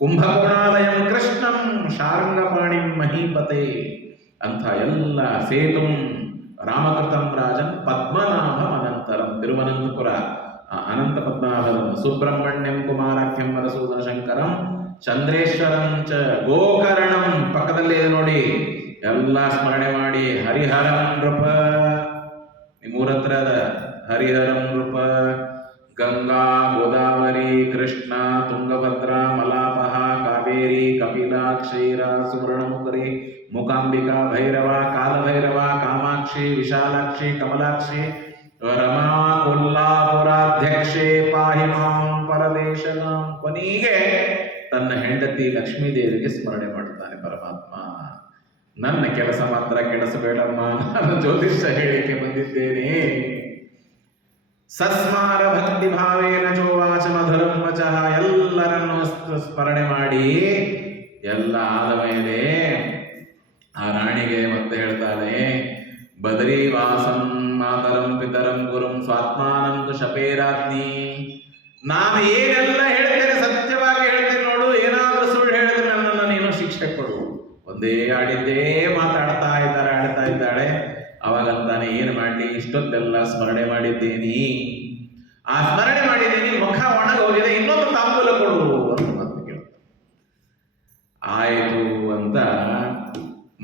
ಕುಂಭಕೋಣಾಲಯಂ ಕೃಷ್ಣಂ, ಶಾರಂಗಪಾಣಿಂ ಮಹೀಪತೆ ಅಂಥ ಎಲ್ಲ. ಸೇತುಂ ರಾಮಕೃತಂ ರಾಜನ್ ಪದ್ಮನಾಭಂ ಅನಂತರಂ. ತಿರುವನಂತಪುರ ಅನಂತ ಪದ್ಮನಾಭಂ. ಸುಬ್ರಹ್ಮಣ್ಯಂ ಕುಮಾರಾಖ್ಯಂ ಮಧುಸೂದನ ಶಂಕರಂ, ಚಂದ್ರೇಶ್ವರಂ ಚ ಗೋಕರ್ಣಂ. ಪಕ್ಕದಲ್ಲೇ ನೋಡಿ, ಎಲ್ಲ ಸ್ಮರಣೆ ಮಾಡಿ. ಹರಿಹರಂ ನೃಪ, ನಿಮ್ಮೂರ ಹತ್ರ ಅದ ಹರಿಹರಂ ನೃಪ. ಗಂಗಾ, ಗೋದಾವರಿ, ಕೃಷ್ಣ, ತುಂಗಭದ್ರ, ಮಲಾಪಹ, ಕಾವೇರಿ, ಕಪಿಲಾ, ಕ್ಷೀರ, ಸುವರ್ಣಮುಖರಿ, ಮೂಕಾಂಬಿಕಾ, ಭೈರವ, ಕಾಲಭೈರವ, ಕಾಮಾಕ್ಷಿ, ವಿಶಾಲಾಕ್ಷಿ, ಕಮಲಾಕ್ಷಿ, ರಮಾ, ಕೊಲ್ಲಾಪುರಾಧ್ಯಕ್ಷೆ, ಪಾಹಿ ಮಾಂ ಪರದೇಶನಾಂ. ಕೊನೆಗೆ ತನ್ನ ಹೆಂಡತಿ ಲಕ್ಷ್ಮೀದೇವಿಗೆ ಸ್ಮರಣೆ ಮಾಡ್ತಾನೆ ಪರಮಾತ್ಮ. ನನ್ನ ಕೆಲಸ ಮಾತ್ರ ಕೆಡಿಸಬೇಡಮ್ಮ, ನಾನು ಜ್ಯೋತಿಷ್ಯ ಹೇಳಿಕೆ ಬಂದಿದ್ದೇನೆ. ಸಸ್ಮಾರ ಭಕ್ತಿ ಭಾವೇನ ಚೋವಾಚ ಮಧುರಂ ವಚಃ. ಎಲ್ಲರನ್ನು ಸ್ಮರಣೆ ಮಾಡಿ ಎಲ್ಲ ಆದ ಮೇಲೆ ಆ ರಾಣಿಗೆ ಮತ್ತೆ ಹೇಳ್ತಾನೆ, ಬದರಿವಾಸಂ ಮಾ ಸ್ವಾತ್ಮಾನಂದ ಶಪೇರಾಜ್ಞಿ. ನಾನು ಏನೆಲ್ಲ ಹೇಳ್ತೇನೆ ಸತ್ಯವಾಗಿ ಹೇಳ್ತೇನೆ ನೋಡು, ಏನಾದರೂ ಸುಳ್ಳು ಹೇಳಿದ್ರೆ ನನ್ನನ್ನು ನೀನು ಶಿಕ್ಷೆ ಕೊಡು. ಒಂದೇ ಆಡಿದ್ದೇ ಮಾತಾಡ್ತಾ ಇದ್ದಾಳೆ. ಅವಾಗಂತಾನೆ ಏನು ಮಾಡಲಿ, ಇಷ್ಟೊತ್ತೆಲ್ಲ ಸ್ಮರಣೆ ಮಾಡಿದ್ದೇನೆ, ಆ ಸ್ಮರಣೆ ಮಾಡಿದ್ದೀನಿ, ಮುಖ ಒಣಗೋಗಿದೆ, ಇನ್ನೊಂದು ತಾಂಬೂಲ ಕೊಡು ಅಂತ ಮತ್ತೆ ಕೇಳ್ತಾರೆ. ಆಯಿತು ಅಂತ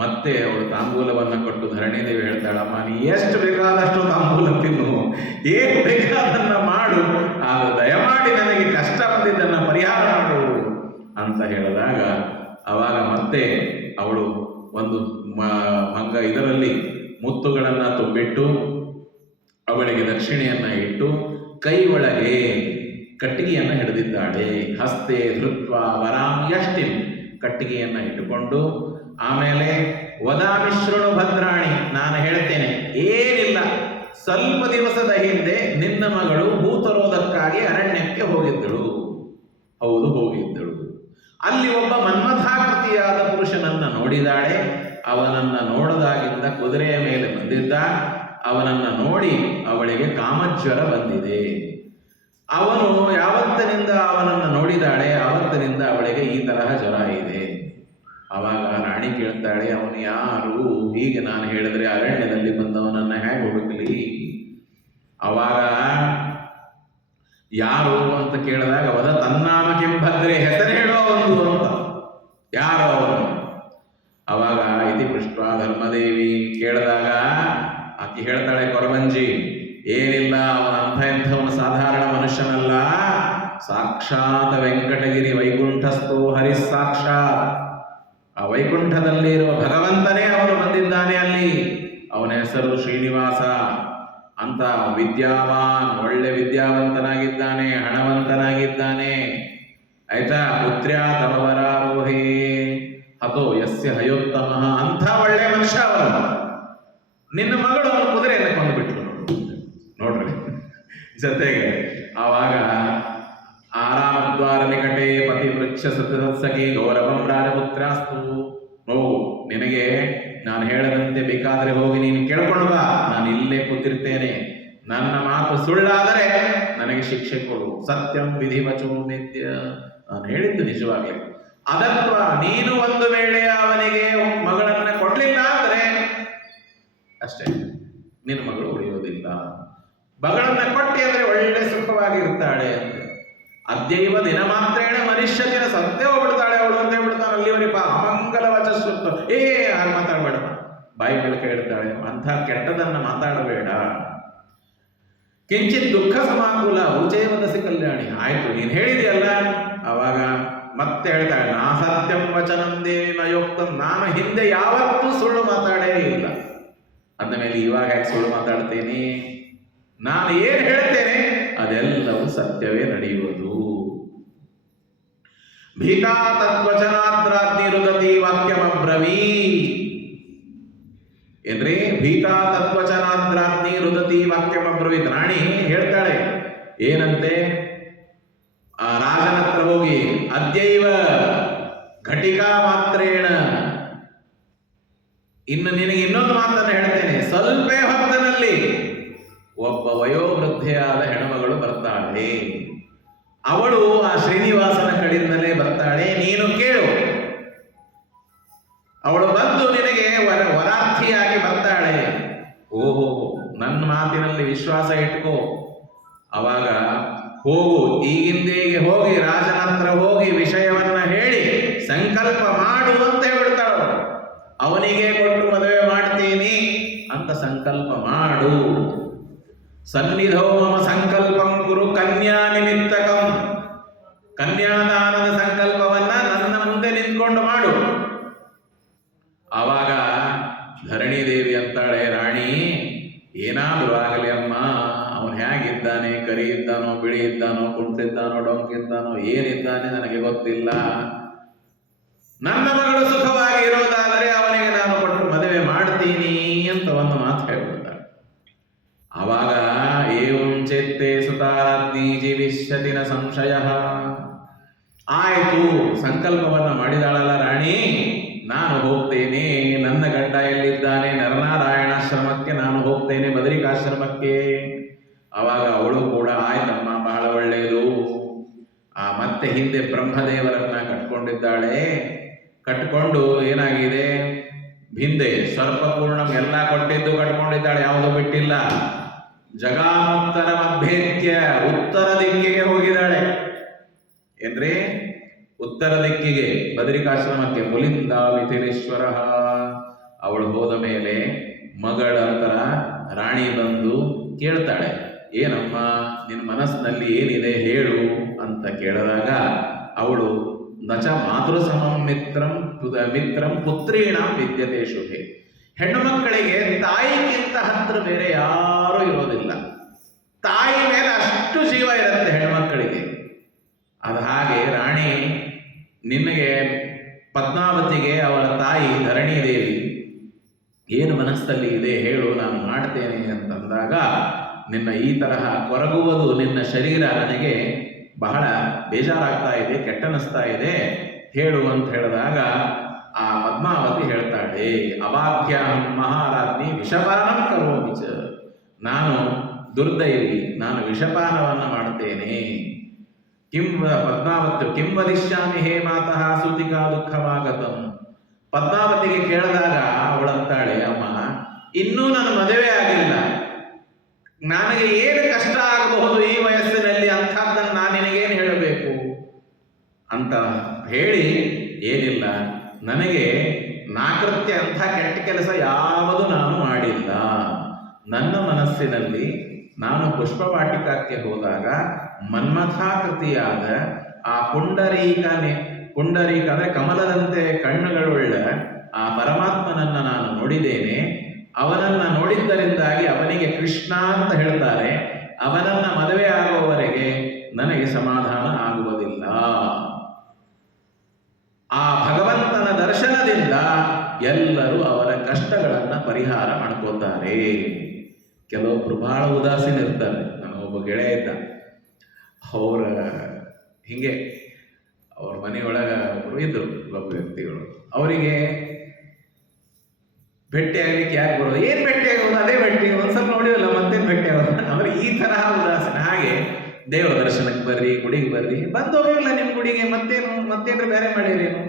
ಮತ್ತೆ ಅವಳು ತಾಂಬೂಲವನ್ನು ಕೊಟ್ಟು ಧರಣಿದೇವಿ ಹೇಳ್ತಾಳಮ್ಮ, ನೀ ಎಷ್ಟು ಬೇಕಾದಷ್ಟು ತಾಂಬೂಲ ತಿನ್ನು, ಏನು ಬೇಕಾದನ್ನ ಮಾಡು, ಅದು ದಯಮಾಡಿ ನನಗೆ ಕಷ್ಟ ಬಂದಿದ್ದನ್ನು ಪರಿಹಾರ ಮಾಡು ಅಂತ ಹೇಳಿದಾಗ ಅವಾಗ ಮತ್ತೆ ಅವಳು ಒಂದು ಮಂಗ ಇದರಲ್ಲಿ ಮುತ್ತುಗಳನ್ನು ತುಂಬಿಟ್ಟು ಅವಳಿಗೆ ದಕ್ಷಿಣೆಯನ್ನು ಇಟ್ಟು ಕೈ ಒಳಗೆ ಕಟ್ಟಿಗೆಯನ್ನು ಹಿಡಿದಿದ್ದಾಳೆ. ಹಸ್ತೆ ಧೃತ್ವ ವರಾಂ ಯಷ್ಟಿಂ, ಕಟ್ಟಿಗೆಯನ್ನು ಇಟ್ಟುಕೊಂಡು ಆಮೇಲೆ ವದಾಮಿಶ್ರಣು ಭದ್ರಾಣಿ, ನಾನು ಹೇಳ್ತೇನೆ ಏನಿಲ್ಲ, ಸ್ವಲ್ಪ ದಿವಸದ ಹಿಂದೆ ನಿನ್ನ ಮಗಳು ಭೂತರೋಧಕ್ಕಾಗಿ ಅರಣ್ಯಕ್ಕೆ ಹೋಗಿದ್ದಳು. ಹೌದು, ಹೋಗಿದ್ದಳು. ಅಲ್ಲಿ ಒಬ್ಬ ಮನ್ಮಥಾಕೃತಿಯಾದ ಪುರುಷನನ್ನ ನೋಡಿದಾಳೆ. ಅವನನ್ನ ನೋಡದಾಗಿಂದ ಕುದುರೆಯ ಮೇಲೆ ಬಂದಿದ್ದ. ಅವನನ್ನ ನೋಡಿ ಅವಳಿಗೆ ಕಾಮಜ್ವರ ಬಂದಿದೆ. ಅವನು ಯಾವತ್ತಿನಿಂದ ಅವನನ್ನು ನೋಡಿದಾಳೆ ಆವತ್ತಿನಿಂದ ಅವಳಿಗೆ ಈ ತರಹ ಜ್ವರ ಇದೆ. ಆವಾಗ ರಾಣಿ ಕೇಳ್ತಾಳೆ, ಅವನು ಯಾರು? ಹೀಗೆ ನಾನು ಹೇಳಿದ್ರೆ ಅರಣ್ಯದಲ್ಲಿ ಬಂದವನನ್ನ ಹೇಗೆ ಹುಡುಕಲಿ? ಅವಾಗ ಯಾರು ಅಂತ ಕೇಳಿದಾಗ ವದ ತನ್ನಾಮ ಕೆಂಭದ್ರೆ, ಹೆಸರು ಹೇಳೋ ಒಂದು ಅಂತ. ಯಾರೋ ಅವನು? ಅವಾಗ ಇತಿ ಪೃಷ್ಟ ಧರ್ಮದೇವಿ ಕೇಳಿದಾಗ ಆಕೆ ಹೇಳ್ತಾಳೆ, ಕೊರವಂಜಿ ಏನಿಲ್ಲ, ಅವನ ಇಂಥವನು ಸಾಧಾರಣ ಮನುಷ್ಯನಲ್ಲ, ಸಾಕ್ಷಾತ್ ವೆಂಕಟಗಿರಿ ವೈಕುಂಠಸ್ಥೋ ಹರಿಸ್ ಸಾಕ್ಷಾತ್, ಆ ವೈಕುಂಠದಲ್ಲಿರುವ ಭಗವಂತನೇ ಅವನು ಬಂದಿದ್ದಾನೆ ಅಲ್ಲಿ. ಅವನ ಹೆಸರು ಶ್ರೀನಿವಾಸ ಅಂತ. ವಿದ್ಯಾವಾನ್, ಒಳ್ಳೆ ವಿದ್ಯಾವಂತನಾಗಿದ್ದಾನೆ, ಹಣವಂತನಾಗಿದ್ದಾನೆ. ಆಯ್ತಾ? ಪುತ್ರ್ಯಾ ತಮವರಾರೋಹೇ ಹತೋ ಯಸ್ಯ ಹಯೋತ್ತಮ, ಅಂಥ ಒಳ್ಳೆ ಮನುಷ್ಯ ಅವನು. ನಿನ್ನ ಮಗಳು ಅವನು ಕುದುರೆಯನ್ನು ಕೊಂದುಬಿಟ್ಲು ನೋಡ್ರಿ. ಜೊತೆಗೆ ಆವಾಗ ಆರಾಮದ್ವಾರ ನಿಕಟೆ ಪತಿ ವೃಕ್ಷ ಸತ್ಸಖಿ ಗೌರವಂ ರಾಜಪುತ್ರಾಸ್ತು. ನೋವು, ನಿನಗೆ ನಾನು ಹೇಳದಂತೆ ಬೇಕಾದರೆ ಹೋಗಿ ನೀನು ಕೇಳ್ಕೊಂಡು ಬಾ, ನಾನು ಇಲ್ಲೇ ಕೂತಿರ್ತೇನೆ. ನನ್ನ ಮಾತು ಸುಳ್ಳಾದರೆ ನನಗೆ ಶಿಕ್ಷೆ ಕೊಡು. ಸತ್ಯಂ ವಿಧಿವಚೋ ನಿತ್ಯ, ನಾನು ಹೇಳಿದ್ದು ನಿಜವಾಗಲೇ. ಅದತ್ವ ನೀನು ಒಂದು ವೇಳೆ ಅವನಿಗೆ ಮಗಳನ್ನ ಕೊಡ್ಲಿಲ್ಲ ಅಂದ್ರೆ ಅಷ್ಟೇ, ನಿನ್ನ ಮಗಳು ಉಳಿಯೋದಿಲ್ಲ. ಮಗಳನ್ನ ಕೊಟ್ಟಿ ಅಂದ್ರೆ ಒಳ್ಳೆ ಸುಖವಾಗಿರ್ತಾಳೆ ಅಂತ. ಅದ್ಯೈವ ದಿನ ಮಾತ್ರೇಣ ಮನುಷ್ಯ ದಿನ ಸತ್ಯ ಹೋಗ್ಬಿಡ್ತಾಳೆ ಅವಳು ಅಂತ ಹೇಳ್ಬಿಡ್ತಾನೆ. ಅಲ್ಲಿವರೆಗೆ ಅಮಂಗಲ ವಚಸ್ಸು, ಹಾಗೆ ಮಾತಾಡಬೇಡ, ಬಾಯಿ ಬೆಳಕ ಹೇಳ್ತಾಳೆ, ಅಂಥ ಕೆಟ್ಟದನ್ನ ಮಾತಾಡಬೇಡ. ಕಿಂಚಿತ್ ದುಃಖ ಸಮಾಕುಲ ಉಚೇವದಸಿ ಕಲ್ಯಾಣಿ. ಆಯ್ತು, ನೀನು ಹೇಳಿದೆಯಲ್ಲ. ಅವಾಗ ಮತ್ತೆ ಹೇಳ್ತಾಳೆ, ನಾ ಸತ್ಯಂ ವಚನಂ ದೇವಿ ಮಯೋಕ್ತಂ, ನಾನು ಹಿಂದೆ ಯಾವತ್ತೂ ಸುಳ್ಳು ಮಾತಾಡೇ ಇಲ್ಲ. ಅಂದ ಮೇಲೆ ಇವಾಗ ಯಾಕೆ ಸುಳ್ಳು ಮಾತಾಡ್ತೇನೆ? ನಾನು ಏನು ಹೇಳ್ತೇನೆ ಅದೆಲ್ಲವೂ ಸತ್ಯವೇ ನಡೆಯುವುದು. ಭೀತಾ ತತ್ವಚನಾದ್ರಾಜ್ಞಿ ರುದತಿ ವಾಕ್ಯಮಬ್ರವೀ. ಏನ್ರಿ? ಭೀತಾ ತತ್ವಚನಾದ್ರಾಜ್ಞಿ ರುದತಿ ವಾಕ್ಯಮಬ್ರವೀತ್. ರಾಣಿ ಹೇಳ್ತಾಳೆ ಏನಂತೆ, ಆ ರಾಜನ ಹತ್ರ ಹೋಗಿ ಅದ್ಯೈವ ಘಟಿಕಾ ಮಾತ್ರೇಣ, ಇನ್ನು ನಿನಗೆ ಇನ್ನೊಂದು ಮಾತನ್ನು ಹೇಳ್ತೇನೆ, ಸ್ವಲ್ಪ ಹೊತ್ತಿನಲ್ಲಿ ಒಬ್ಬ ವಯೋವೃದ್ಧೆಯಾದ ಹೆಣ್ಮಗಳು ಬರ್ತಾಳೆ. ಅವಳು ಆ ಶ್ರೀನಿವಾಸನ ಕಡೆಯಿಂದಲೇ ಬರ್ತಾಳೆ, ನೀನು ಕೇಳು. ಅವಳು ಬಂದು ನಿನಗೆ ವರಾರ್ಥಿಯಾಗಿ ಬರ್ತಾಳೆ. ಓಹೋ, ನನ್ನ ಮಾತಿನಲ್ಲಿ ವಿಶ್ವಾಸ ಇಟ್ಕೋ. ಅವಾಗ ಹೋಗು, ಈಗಿಂದೇಗೆ ಹೋಗಿ ರಾಜನ ಹತ್ರ ಹೋಗಿ ವಿಷಯವನ್ನ ಹೇಳಿ ಸಂಕಲ್ಪ ಮಾಡು ಅಂತ ಹೇಳ್ಬಿಡ್ತಾಳು. ಅವನಿಗೆ ಕೊಟ್ಟು ಮದುವೆ ಮಾಡ್ತೀನಿ ಅಂತ ಸಂಕಲ್ಪ ಮಾಡು. ಸನ್ನಿಧೋ ಮಮ ಸಂಕಲ್ಪಂ ಕುರು ಕನ್ಯಾ ನಿಮಿತ್ತಕಂ, ಕನ್ಯಾದಾನದ ಸಂಕಲ್ಪವನ್ನ ನನ್ನ ಮುಂದೆ ನಿಂತ್ಕೊಂಡು ಮಾಡು. ಆವಾಗ ಧರಣಿ ದೇವಿ ಅಂತಾಳೆ, ರಾಣಿ ಏನಾದರೂ ಆಗಲಿ ಅಮ್ಮ, ಅವನು ಹೇಗಿದ್ದಾನೆ, ಕರಿ ಇದ್ದಾನೋ, ಬಿಳಿ ಇದ್ದಾನೋ, ಕುಂಟಿದ್ದಾನೋ, ಡೊಂಕಿದ್ದಾನೋ, ಏನಿದ್ದಾನೆ ನನಗೆ ಗೊತ್ತಿಲ್ಲ. ನನ್ನ ಮಗಳು ಸುಖವಾಗಿ ಇರೋದಾದರೆ ಅವನಿಗೆ ನಾನು ಕೊಟ್ಟು ಮದುವೆ ಮಾಡ್ತೀನಿ ಅಂತ ಒಂದು ಮಾತು ಹೇಳ್ಬಿಡ್ತಾಳೆ. ಆವಾಗ ಏವಂ ಚೇತ್ತೆ ಸುತಾರಾಜ್ಞಿ ಜೀವಿಷ್ಯತಿನ ಸಂಶಯ. ಆಯಿತು, ಸಂಕಲ್ಪವನ್ನ ಮಾಡಿದಾಳಲ್ಲ ರಾಣಿ, ನಾನು ಹೋಗ್ತೇನೆ, ನನ್ನ ಗಂಡ ಎಲ್ಲಿದ್ದಾನೆ, ನರನಾರಾಯಣಾಶ್ರಮಕ್ಕೆ ನಾನು ಹೋಗ್ತೇನೆ, ಬದರಿಕಾಶ್ರಮಕ್ಕೆ. ಅವಾಗ ಅವಳು ಕೂಡ ಆಯ್ತಮ್ಮ ಬಹಳ ಒಳ್ಳೆಯದು. ಮತ್ತೆ ಹಿಂದೆ ಬ್ರಹ್ಮದೇವರನ್ನ ಕಟ್ಕೊಂಡಿದ್ದಾಳೆ. ಕಟ್ಕೊಂಡು ಏನಾಗಿದೆ, ಹಿಂದೆ ಸರ್ಪಪೂರ್ಣ ಎಲ್ಲ ಕೊಟ್ಟಿದ್ದು ಕಟ್ಕೊಂಡಿದ್ದಾಳೆ, ಯಾವುದೂ ಬಿಟ್ಟಿಲ್ಲ. ಜಗಾಮುತ್ತರ ಅಭ್ಯೇತ್ಯ ಉತ್ತರ ದಿಕ್ಕಿಗೆ ಹೋಗಿದ್ದಾಳೆ. ಏನ್ರಿ, ಉತ್ತರ ದಿಕ್ಕಿಗೆ ಬದರಿಕಾಶ್ರಮಕ್ಕೆ. ಮುಲಿಂದ ಮಿಥಿಲೇಶ್ವರ. ಅವಳು ಹೋದ ಮೇಲೆ ಮಗಳ ಹತ್ರ ರಾಣಿ ಬಂದು ಕೇಳ್ತಾಳೆ, ಏನಮ್ಮ ನಿನ್ನ ಮನಸ್ಸಿನಲ್ಲಿ ಏನಿದೆ ಹೇಳು ಅಂತ ಕೇಳಿದಾಗ ಅವಳು ನಚ ಮಾತೃ ಸಮಂ ಮಿತ್ರಂ ಪುತ್ರೀಣಾಂ ವಿದ್ಯತೆ ಶುಭೆ. ಹೆಣ್ಣು ಮಕ್ಕಳಿಗೆ ತಾಯಿಗಿಂತ ಹತ್ರ ಬೇರೆ ಯಾರೂ ಇರೋದಿಲ್ಲ. ತಾಯಿ ಮೇಲೆ ಅಷ್ಟು ಜೀವ ಇರುತ್ತೆ ಹೆಣ್ಮಕ್ಕಳಿಗೆ. ಅದು ಹಾಗೆ ರಾಣಿ ನಿನಗೆ ಪದ್ಮಾವತಿಗೆ ಅವಳ ತಾಯಿ ಧರಣಿ ದೇವಿ ಏನು ಮನಸ್ಸಲ್ಲಿ ಇದೆ ಹೇಳು, ನಾನು ಮಾಡ್ತೇನೆ ಅಂತಂದಾಗ, ನಿನ್ನ ಈ ತರಹ ಕೊರಗುವುದು ನಿನ್ನ ಶರೀರ ನನಗೆ ಬಹಳ ಬೇಜಾರಾಗ್ತಾ ಇದೆ, ಕೆಟ್ಟನಿಸ್ತಾ ಇದೆ, ಹೇಳು ಅಂತ ಹೇಳಿದಾಗ ಆ ಪದ್ಮಾವತಿ ಹೇಳ್ತಾಳೆ, ಅಬಾಧ್ಯಾಂ ಮಹಾರಾಜ್ಞಿ ವಿಷಪಾನಂ ಕರೋಮಿ ಚ. ನಾನು ದುರ್ದೈವಿ, ನಾನು ವಿಷಪಾನವನ್ನು ಮಾಡ್ತೇನೆ. ಪದ್ಮಾವತಿ ಕಿಂ ವದಿಷ್ಯಾಮಿ ಹೇ ಮಾತಃ ಸೂತಿಕಾ ದುಃಖವಾಗತಂ. ಪದ್ಮಾವತಿಗೆ ಕೇಳಿದಾಗ ಅವಳಂತಾಳೆ, ಅಮ್ಮ ಇನ್ನೂ ನನ್ನ ಮದುವೆ ಆಗಿಲ್ಲ, ನನಗೆ ಏನು ಕಷ್ಟ ಆಗಬಹುದು ಈ ವಯಸ್ಸಿನಲ್ಲಿ, ಅಂಥದ್ದನ್ನು ನಾನು ನಿನಗೇನು ಹೇಳಬೇಕು ಅಂತ ಹೇಳಿ, ಏನಿಲ್ಲ ನನಗೆ ನಾಕೃತ್ಯ ಅಂಥ ಕೆಟ್ಟ ಕೆಲಸ ಯಾವುದು ನಾನು ಮಾಡಿಲ್ಲ. ನನ್ನ ಮನಸ್ಸಿನಲ್ಲಿ ನಾನು ಪುಷ್ಪವಾಟಿಕಕ್ಕೆ ಹೋದಾಗ ಮನ್ಮಥಾಕೃತಿಯಾದ ಆ ಪುಂಡರೀಕ ಅಂದರೆ ಕಮಲದಂತೆ ಕಣ್ಣುಗಳುಳ್ಳ ಆ ಪರಮಾತ್ಮನನ್ನ ನಾನು ನೋಡಿದ್ದೇನೆ. ಅವನನ್ನ ನೋಡಿದ್ದರಿಂದಾಗಿ ಅವನಿಗೆ ಕೃಷ್ಣ ಅಂತ ಹೇಳ್ತಾರೆ. ಅವನನ್ನ ಮದುವೆ ಆಗುವವರೆಗೆ ನನಗೆ ಸಮಾಧಾನ ಆಗುವುದಿಲ್ಲ. ಆ ಭಗವಂತನ ದರ್ಶನದಿಂದ ಎಲ್ಲರೂ ಅವರ ಕಷ್ಟಗಳನ್ನು ಪರಿಹಾರ ಮಾಡ್ಕೋತಾರೆ. ಕೆಲವೊಬ್ರು ಬಹಳ ಉದಾಸೀನ ಇರ್ತಾರೆ. ನನಗೊಬ್ಬ ಗೆಳೆಯ ಇದ್ದ, ಅವರ ಹಿಂಗೆ ಅವ್ರ ಮನೆಯೊಳಗೆ ಒಬ್ಬರು ಇದ್ರು, ಒಬ್ಬ ವ್ಯಕ್ತಿಗಳು. ಅವರಿಗೆ ಭೇಟಿ ಆಗ್ಲಿಕ್ಕೆ ಯಾಕೆ ಬರೋದು, ಏನ್ ಭೇಟಿ ಆಗೋದು, ಅದೇ ಭೇಟಿ, ಒಂದ್ಸಲ ನೋಡಿವಲ್ಲ ಮತ್ತೇನು ಭೇಟಿ ಆಗೋದು. ಅವ್ರಿಗೆ ಈ ತರಹ ಉದಾಸೀನ. ಹಾಗೆ ದೇವರ ದರ್ಶನಕ್ಕೆ ಬರ್ರಿ, ಗುಡಿಗೆ ಬರ್ರಿ, ಬಂದು ಹೋಗಿಲ್ಲ ನಿಮ್ಮ ಗುಡಿಗೆ, ಮತ್ತೇನು ಬೇರೆ ಮಾಡಿರೇನು,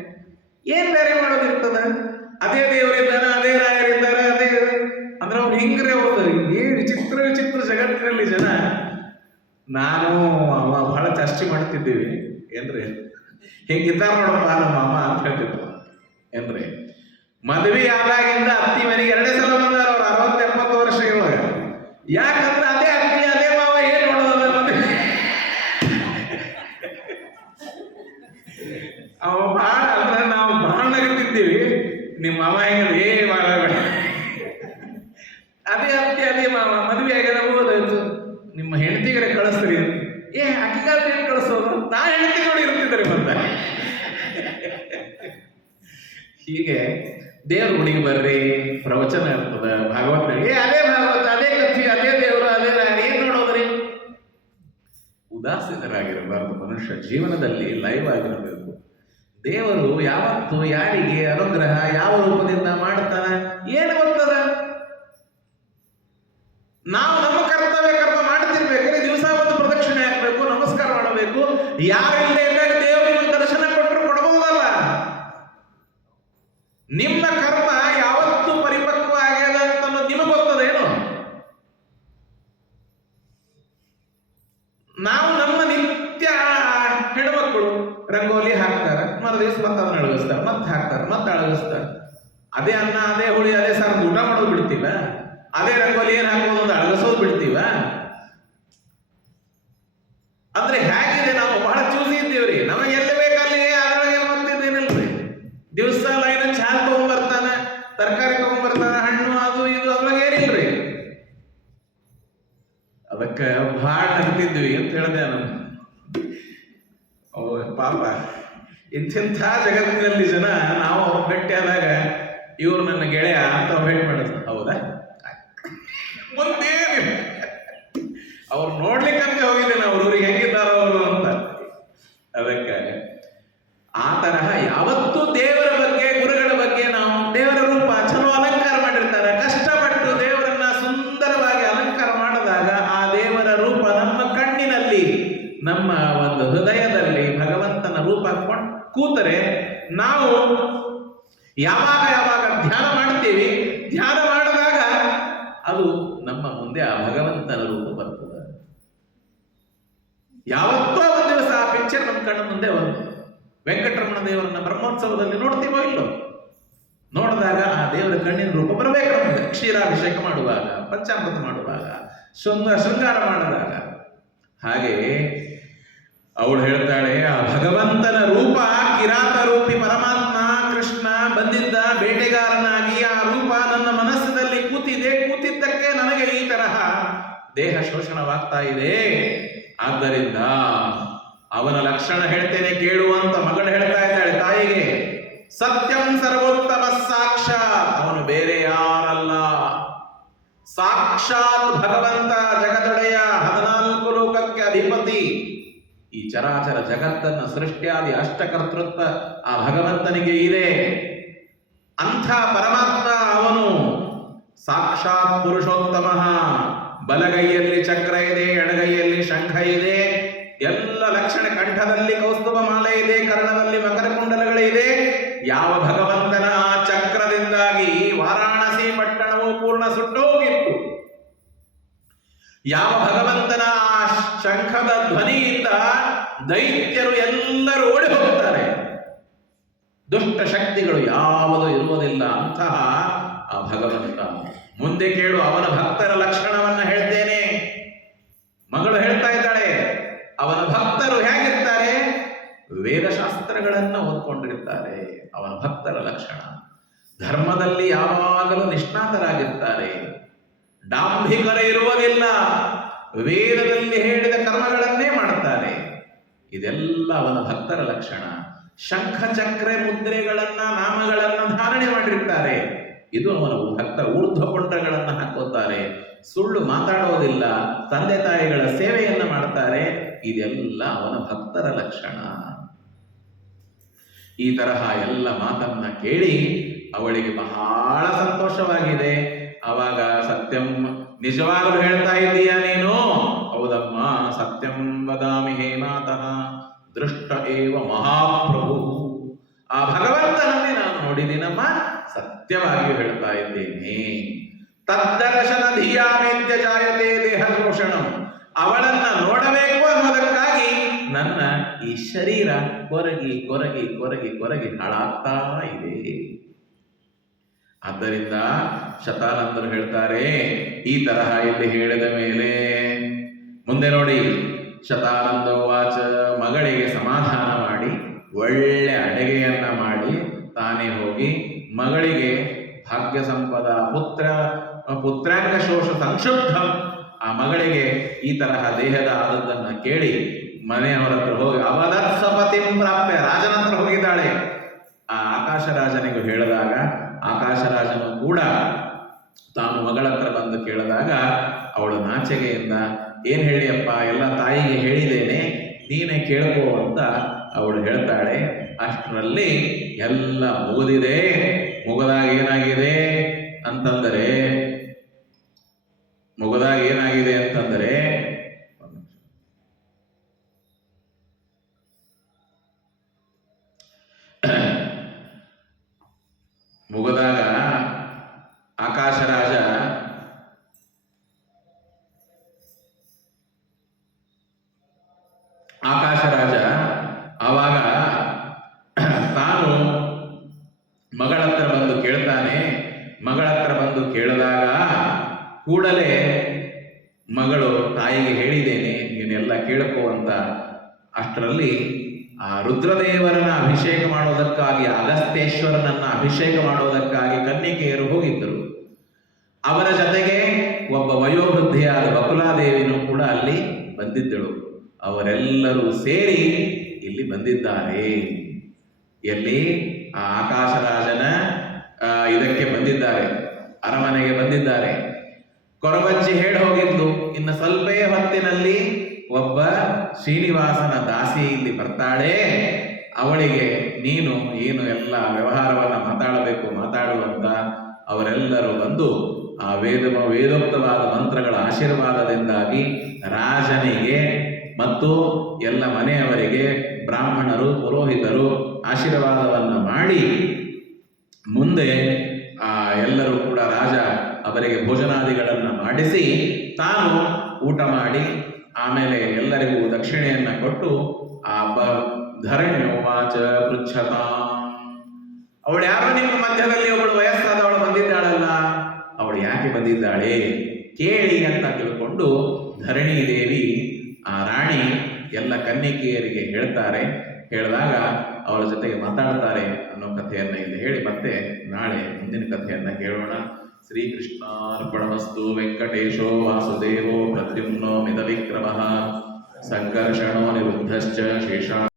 ಏನ್ ಬೇರೆ ಮಾಡೋದಿರ್ತದ, ಅದೇ ದೇವರಿದ್ದಾರ, ಅದೇ ರಾಯರಿದ್ದಾರೆ, ಅದೇ ಅಂದ್ರೆ ಅವ್ರು ಹಿಂಗ್ರೆ ಹೋಗ್ತಾರೆ. ಏನ್ ವಿಚಿತ್ರ ವಿಚಿತ್ರ ಜಗತ್ತಿನಲ್ಲಿ ಜನ. ನಾನು ಬಹಳ ಚರ್ಚೆ ಮಾಡ್ತಿದ್ದೀವಿ, ಏನ್ರಿ ಹಿಂಗಿದ್ದಾರ ನೋಡಪ್ಪ ನಮ್ಮ ಮಾಮ ಅಂತ ಹೇಳ್ತಿದ್ರು. ಏನ್ರಿ ಮದುವೆ ಆದಾಗಿಂದ ಅತ್ತಿ ಮನೆಗೆ 2 ಸಲ ಬಂದಾರ ಅವ್ರು 60-70 ವರ್ಷಗಳೊಳಗ. ಯಾಕಂದ್ರೆ ಅದೇ ಅತ್ತಿ ಅದೇ ಮಾವ ಏನ್ ಮಾಡೋದ ಮದುವೆ. ಅವ ಬಹಳ ಅಂದ್ರೆ ನಾವು ಬಹಳ ನಗುತ್ತಿದ್ದೀವಿ. ನಿಮ್ಮ ಮಾವ ಹೆಂಗ ಮಾಡಬೇಡ, ಅದೇ ಅತ್ತಿ ಅದೇ ಮಾವ ಮದುವೆ ಆಗ್ಯದ ಹೋದಾಯ್ತು, ನಿಮ್ಮ ಹೆಂಡತಿಗರೆ ಕಳಿಸ್ತೀರಿ. ಅಕ್ಕಿಗಾದ್ರೆ ಏನ್ ಕಳಿಸೋದು, ನಾ ಹೆಂಡತಿ ನೋಡಿ ಇರ್ತಿದ್ದಾರೆ ಮತ್ತೆ. ಹೀಗೆ ದೇವ್ರ ಗುಡಿಗೆ ಬರ್ರಿ, ಪ್ರವಚನ ಇರ್ತದ, ಭಾಗವತ ಅದೇ ಭಾಗವತ, ಅದೇ ಕಥೆ, ಅದೇ ದೇವರು, ಅದೇ ಏನ್ ನೋಡೋದ್ರಿ. ಉದಾಸೀನರಾಗಿರಬಾರ್ದು. ಮನುಷ್ಯ ಜೀವನದಲ್ಲಿ ಲೈವ್ ಆಗಿರಬೇಕು. ದೇವರು ಯಾವತ್ತು ಯಾರಿಗೆ ಅನುಗ್ರಹ ಯಾವ ರೂಪದಿಂದ ಮಾಡ್ತಾನ ಏನು ಗೊತ್ತದ. ನಾವು ನಮ್ಮ ಕರ್ತ ಮಾಡ್ತಿರ್ಬೇಕಾದ್ರೆ ದಿವಸ ಒಂದು ಪ್ರದಕ್ಷಿಣೆ ಹಾಕ್ಬೇಕು, ನಮಸ್ಕಾರ ಮಾಡಬೇಕು. ಯಾರಿಲ್ಲದೆ ಇದ್ದಾಗ ದೇವರಿಗೆ ದರ್ಶನ ಕೊಟ್ಟರು ಕೊಡಬಹುದಲ್ಲ. ನಿಮ್ಮ ಕರ್ಮ ಯಾವತ್ತು ಪರಿಪಕ್ವ ಆಗ್ಯದ ಅಂತ ನಿಮಗೆ ಗೊತ್ತದೇನು. ನಾವು ನಮ್ಮ ನಿತ್ಯ ಹೆಣ್ಮಕ್ಕಳು ರಂಗೋಲಿ ಹಾಕ್ತಾರೆ, ಮರು ದಿವಸ ಮತ್ತೆ ಅದನ್ನ ಅಳಗಿಸ್ತಾರೆ, ಮತ್ತೆ ಹಾಕ್ತಾರೆ, ಮತ್ತೆ ಅಳಗಿಸ್ತಾರೆ. ಅದೇ ಅನ್ನ, ಅದೇ ಹುಳಿ, ಅದೇ ಸಾರು ಊಟ ಮಾಡೋದು ಬಿಡ್ತೀವ, ಅದೇ ರಂಗೋಲಿ ಏನ್ ಹಾಕೋದು ಒಂದು ಅಳಗಿಸೋದು ಬಿಡ್ತೀವ. ಅಂದ್ರೆ ಹೇಗಿದೆ, ನಾವು ಬಹಳ ಚೂಸಿ ಇದ್ದೀವ್ರಿ. ನಮಗೆ ಎಲ್ಲಿ ಬೇಕಲ್ಲಿ ಅದ್ರೊಳಗೆ ಮತ್ತೇನಿಲ್ರಿ. ದಿವಸ ಲೈನ್ ಹಾಲು ತಗೊಂಡ್ಬರ್ತಾನ, ತರಕಾರಿ ತಗೊಂಡ್ಬರ್ತಾನ, ಹಣ್ಣು ಅದು ಇದು, ಅದ್ರೊಳಗೆ ಏನಿಲ್ರಿ. ಅದಕ್ಕೆ ಬಹಳ ನಗ್ತಿದ್ವಿ ಅಂತ ಹೇಳಿದೆ ನಾನು. ಪಾಪ ಇಂಥ ಜಗತ್ತಿನಲ್ಲಿ ಜನ, ನಾವು ಅವ್ರ ಭೇಟಿ ಆದಾಗ ಇವ್ರು ನನ್ನ ಗೆಳೆಯ ಅಂತ ಭೇಟಿ ಮಾಡಿದ್ರು. ಹೌದಾ, ಮುಂದೇನಿಲ್ಲ, ಅವ್ರು ನೋಡ್ಲಿಕ್ಕಂತ ಹೋಗಿದ್ದೇನೆ ಅವ್ರ ಊರಿಗೆ ಹೆಂಗಿದ್ದಾರೋ ಅವರು ಅಂತ. ಅದಕ್ಕೆ ಆ ತರಹ ಯಾವತ್ತೂ ದೇವರ ಬಗ್ಗೆ, ಗುರುಗಳ ಬಗ್ಗೆ ನಾವು ದೇವರ ರೂಪ ಚಲೋ ಅಲಂಕಾರ ಮಾಡಿರ್ತಾರೆ. ಕಷ್ಟಪಟ್ಟು ದೇವರನ್ನ ಸುಂದರವಾಗಿ ಅಲಂಕಾರ ಮಾಡಿದಾಗ ಆ ದೇವರ ನಮ್ಮ ಒಂದು ಹೃದಯದಲ್ಲಿ ಭಗವಂತನ ರೂಪ ಕೂತರೆ ನಾವು ಯಾವಾಗ ಯಾವಾಗ ಧ್ಯಾನ ಮಾಡ್ತೀವಿ, ಧ್ಯಾನ ಮಾಡಿದಾಗ ಅದು ನಮ್ಮ ಮುಂದೆ ಆ ಭಗವಂತನ ರೂಪ ಬರ್ತದೆ. ಯಾವತ್ತೋ ಒಂದು ದಿವಸ ಆ ಪಿಕ್ಚರ್ ನಮ್ಮ ಕಣ್ಣ ಮುಂದೆ ಒಂದು ವೆಂಕಟರಮಣ ದೇವರನ್ನ ಬ್ರಹ್ಮೋತ್ಸವದಲ್ಲಿ ನೋಡ್ತೀವೋ ಇಲ್ಲೋ, ನೋಡಿದಾಗ ಆ ದೇವರ ಕಣ್ಣಿನ ರೂಪ ಬರಬೇಕು. ಕ್ಷೀರಾಭಿಷೇಕ ಮಾಡುವಾಗ, ಪಂಚಾಮೃತ ಮಾಡುವಾಗ, ಶೃಂಗಾರ ಮಾಡಿದಾಗ. ಹಾಗೆ ಅವಳು ಹೇಳ್ತಾಳೆ, ಆ ಭಗವಂತನ ರೂಪ ಕಿರಾತ ರೂಪಿ ಪರಮಾತ್ಮ ಕೃಷ್ಣ ಬಂದಿದ್ದ ಬೇಟೆಗಾರನಾಗಿ. ಆ ರೂಪ ನನ್ನ ಮನಸ್ಸಿನಲ್ಲಿ ಕೂತಿದ್ದಕ್ಕೆ ನನಗೆ ಈ ತರಹ ದೇಹ ಶೋಷಣವಾಗ್ತಾ ಇದೆ. ಆದ್ದರಿಂದ ಅವನ ಲಕ್ಷಣ ಹೇಳ್ತೇನೆ ಕೇಳುವಂತ ಮಗಳು ಹೇಳ್ತಾ ಇದ್ದಾಳೆ ತಾಯಿಗೆ. ಸತ್ಯಂ ಸರ್ವೋತ್ತಮ ಸಾಕ್ಷಾತ್, ಅವನು ಬೇರೆ ಯಾರಲ್ಲ, ಸಾಕ್ಷಾತ್ ಭಗವಂತ ಜಗದೊಡೆಯ, 14 ಲೋಕಕ್ಕೆ ಅಧಿಪತಿ. ಈ ಚರಾಚರ ಜಗತ್ತನ್ನ ಸೃಷ್ಟಿಯಾದಿ ಅಷ್ಟಕರ್ತೃತ್ವ ಆ ಭಗವಂತನಿಗೆ ಇದೆ. ಅಂಥ ಪರಮಾತ್ಮ ಅವನು ಸಾಕ್ಷಾತ್ ಪುರುಷೋತ್ತಮ. ಬಲಗೈಯಲ್ಲಿ ಚಕ್ರ ಇದೆ, ಎಡಗೈಯಲ್ಲಿ ಶಂಖ ಇದೆ, ಎಲ್ಲ ಲಕ್ಷಣ. ಕಂಠದಲ್ಲಿ ಕೌಸ್ತುಭ ಮಾಲೆ ಇದೆ, ಕರ್ಣದಲ್ಲಿ ಮಕರ ಕುಂಡಲಗಳಿದೆ. ಯಾವ ಭಗವಂತನ ಚಕ್ರದಿಂದಾಗಿ ವಾರಾಣಸಿ ಪಟ್ಟಣವು ಪೂರ್ಣ ಸುಟ್ಟೋಗಿತ್ತು, ಯಾವ ಭಗವಂತನ ಶಂಖದ ಧ್ವನಿಯಿಂದ ದೈತ್ಯರು ಎಲ್ಲರೂ ಓಡಿ ಹೋಗುತ್ತಾರೆ, ದುಷ್ಟ ಶಕ್ತಿಗಳು ಯಾವುದೂ ಇರುವುದಿಲ್ಲ. ಅಂತಹ ಆ ಭಗವಂತ ಮುಂದೆ ಕೇಳು, ಅವನ ಭಕ್ತರ ಲಕ್ಷಣವನ್ನ ಹೇಳ್ತೇನೆ. ಮಗಳು ಹೇಳ್ತಾ ಇದ್ದಾಳೆ, ಅವನ ಭಕ್ತರು ಹೇಗಿರ್ತಾರೆ? ವೇದಶಾಸ್ತ್ರಗಳನ್ನ ಓದ್ಕೊಂಡಿರ್ತಾರೆ. ಅವನ ಭಕ್ತರ ಲಕ್ಷಣ ಧರ್ಮದಲ್ಲಿ ಯಾವಾಗಲೂ ನಿಷ್ಣಾತರಾಗಿರ್ತಾರೆ, ಡಾಂಭಿಕರ ಇರುವುದಿಲ್ಲ, ವೇದದಲ್ಲಿ ಹೇಳಿದ ಕರ್ಮಗಳನ್ನೇ ಮಾಡುತ್ತಾರೆ. ಇದೆಲ್ಲ ಅವನ ಭಕ್ತರ ಲಕ್ಷಣ. ಶಂಖ ಚಕ್ರ ಮುದ್ರೆಗಳನ್ನ ನಾಮಗಳನ್ನ ಧಾರಣೆ ಮಾಡಿರ್ತಾರೆ. ಇದು ಅವನ ಭಕ್ತರ. ಊರ್ಧ್ವಪುಂಡ್ರಗಳನ್ನ ಹಾಕೋತಾರೆ, ಸುಳ್ಳು ಮಾತಾಡೋದಿಲ್ಲ, ತಂದೆ ತಾಯಿಗಳ ಸೇವೆಯನ್ನ ಮಾಡ್ತಾರೆ. ಇದೆಲ್ಲ ಅವನ ಭಕ್ತರ ಲಕ್ಷಣ. ಈ ತರಹ ಎಲ್ಲ ಮಾತನ್ನ ಕೇಳಿ ಅವಳಿಗೆ ಬಹಳ ಸಂತೋಷವಾಗಿದೆ. ಆವಾಗ ಸತ್ಯಂ, ನಿಜವಾಗಲೂ ಹೇಳ್ತಾ ಇದ್ದೀಯಾ ನೀನು? ಹೌದಮ್ಮ, ಸತ್ಯಂ ವದಾಮಿ ಹೇ ಮಾತಃ ದೃಷ್ಟ ಏವ ಮಹಾಪ್ರಭು. ಆ ಭಗವಂತನನ್ನೇ ನಾನು ನೋಡಿದ್ದೀನಮ್ಮ, ಸತ್ಯವಾಗಿ ಹೇಳ್ತಾ ಇದ್ದೇನೆ. ತದ್ದರ್ಶನ ಧಿಯಾಮೇತ್ಯ ಜಾಯತೆ ದೇಹ ಶೋಷಣಂ. ಅವಳನ್ನ ನೋಡಬೇಕು ಅನ್ನೋದಕ್ಕಾಗಿ ನನ್ನ ಈ ಶರೀರ ಕೊರಗಿ ಕೊರಗಿ ಕೊರಗಿ ಕೊರಗಿ ಹಾಳಾಗ್ತಾ ಇದೆ. ಆದ್ದರಿಂದ ಶತಾನಂದರು ಹೇಳ್ತಾರೆ, ಈ ತರಹ ಇಲ್ಲಿ ಹೇಳಿದ ಮೇಲೆ ಮುಂದೆ ನೋಡಿ, ಶತಾನಂದ ವಾಚ, ಮಗಳಿಗೆ ಸಮಾಧಾನ ಮಾಡಿ ಒಳ್ಳೆ ಅಡುಗೆಯನ್ನ ಮಾಡಿ ತಾನೇ ಹೋಗಿ ಮಗಳಿಗೆ ಭಾಗ್ಯ ಸಂಪದ ಪುತ್ರಾಂಗ ಶೋಷ ಸಂಕ್ಷುಬ್ಧ, ಆ ಮಗಳಿಗೆ ಈ ತರಹ ದೇಹದ ಆದದ್ದನ್ನ ಕೇಳಿ ಮನೆಯವರ ಹತ್ರ ಹೋಗಿ ಅವದತ್ಸಪತಿಂ ಪ್ರಾಪ್ಯ, ರಾಜನ ಹತ್ರ ಹೋಗಿದ್ದಾಳೆ. ಆ ಆಕಾಶರಾಜನಿಗೂ ಹೇಳಿದಾಗ ಆಕಾಶರಾಜನು ಕೂಡ ತಾನು ಮಗಳ ಹತ್ರ ಬಂದು ಕೇಳಿದಾಗ ಅವಳು ನಾಚಿಕೆಯಿಂದ, ಏನ್ ಹೇಳಿಯಪ್ಪ, ಎಲ್ಲ ತಾಯಿಗೆ ಹೇಳಿದ್ದೇನೆ, ನೀನೇ ಕೇಳ್ಕೋ ಅಂತ ಅವಳು ಹೇಳ್ತಾಳೆ. ಅಷ್ಟರಲ್ಲಿ ಎಲ್ಲ ಮುಗಿದಿದೆ. ಮುಗಿದಾಗ ಏನಾಗಿದೆ ಅಂತಂದರೆ ಮುಗಿದಾಗ ಆಕಾಶರಾಜ ಆವಾಗ ತಾನು ಮಗಳ ಹತ್ರ ಬಂದು ಕೇಳ್ತಾನೆ. ಮಗಳ ಹತ್ರ ಬಂದು ಕೇಳಿದಾಗ ಕೂಡಲೇ ಮಗಳು ತಾಯಿಗೆ ಹೇಳಿದ್ದೇನೆ, ನೀನೆಲ್ಲ ಕೇಳ್ಕೋ ಅಂತ. ಅಷ್ಟರಲ್ಲಿ ಆ ರುದ್ರದೇವರನ್ನ ಅಭಿಷೇಕ ಮಾಡೋದಕ್ಕಾಗಿ, ಅಗಸ್ತ್ಯೇಶ್ವರನನ್ನ ಅಭಿಷೇಕ ಮಾಡೋದಕ್ಕಾಗಿ ಕನ್ನಿಕೆಯರು ಹೋಗಿದ್ದರು. ಅವರ ಜೊತೆಗೆ ಒಬ್ಬ ವಯೋವೃದ್ಧಿಯಾದ ಬಕುಲಾದೇವಿನೂ ಕೂಡ ಅಲ್ಲಿ ಬಂದಿದ್ದಳು. ಅವರೆಲ್ಲರೂ ಸೇರಿ ಇಲ್ಲಿ ಬಂದಿದ್ದಾರೆ. ಎಲ್ಲಿ? ಆ ಆಕಾಶರಾಜನ ಇದಕ್ಕೆ ಬಂದಿದ್ದಾರೆ, ಅರಮನೆಗೆ ಬಂದಿದ್ದಾರೆ. ಕೊರಬಜ್ಜಿ ಹೇಳಿ ಹೋಗಿದ್ದು, ಇನ್ನು ಸ್ವಲ್ಪೇ ಹೊತ್ತಿನಲ್ಲಿ ಒಬ್ಬ ಶ್ರೀನಿವಾಸನ ದಾಸಿ ಇಲ್ಲಿ ಬರ್ತಾಳೆ, ಅವಳಿಗೆ ನೀನು ಏನು ಎಲ್ಲ ವ್ಯವಹಾರವನ್ನ ಮಾತಾಡುವಂತ. ಅವರೆಲ್ಲರೂ ಬಂದು ಆ ವೇದೋಕ್ತವಾದ ಮಂತ್ರಗಳ ಆಶೀರ್ವಾದದಿಂದಾಗಿ ರಾಜನಿಗೆ ಮತ್ತು ಎಲ್ಲ ಮನೆಯವರಿಗೆ ಬ್ರಾಹ್ಮಣರು ಪುರೋಹಿತರು ಆಶೀರ್ವಾದವನ್ನು ಮಾಡಿ ಮುಂದೆ ಎಲ್ಲರೂ ಕೂಡ ರಾಜ ಅವರಿಗೆ ಭೋಜನಾದಿಗಳನ್ನು ಮಾಡಿಸಿ ತಾನು ಊಟ ಮಾಡಿ ಆಮೇಲೆ ಎಲ್ಲರಿಗೂ ದಕ್ಷಿಣೆಯನ್ನು ಕೊಟ್ಟು ಆ ಧರಣ್ಯೋವಾಚ ಪೃಚ್ಛತಾಂ, ಅವಳು ಯಾರು ನಿಮ್ಮ ಮಧ್ಯದಲ್ಲಿ ಒಬ್ಬಳು ವಯಸ್ಸಾದವಳು ಬಂದಿದ್ದಾಳಲ್ಲ, ಅವಳು ಯಾಕೆ ಬಂದಿದ್ದಾಳೆ ಕೇಳಿ ಅಂತ ತಿಳ್ಕೊಂಡು ಧರಣಿ ದೇವಿ ಆ ರಾಣಿ ಎಲ್ಲ ಕನ್ನಿಕೆಯರಿಗೆ ಹೇಳ್ತಾರೆ. ಹೇಳಿದಾಗ ಅವಳ ಜೊತೆಗೆ ಮಾತಾಡ್ತಾರೆ ಅನ್ನೋ ಕಥೆಯನ್ನ ಇಲ್ಲಿ ಹೇಳಿ ಮತ್ತೆ ನಾಳೆ ಮುಂದಿನ ಕಥೆಯನ್ನ ಕೇಳೋಣ. ಶ್ರೀಕೃಷ್ಣಾರ್ಪಣಮಸ್ತು. ವೆಂಕಟೇಶೋ ವಾಸುದೇವೋ ಪ್ರದ್ಯುಮ್ನೋ ಮಿತವಿಕ್ರಮಃ ಸಂಕರ್ಷಣೋ ನಿರುದ್ಧಶ್ಚ ಶೇಷಾ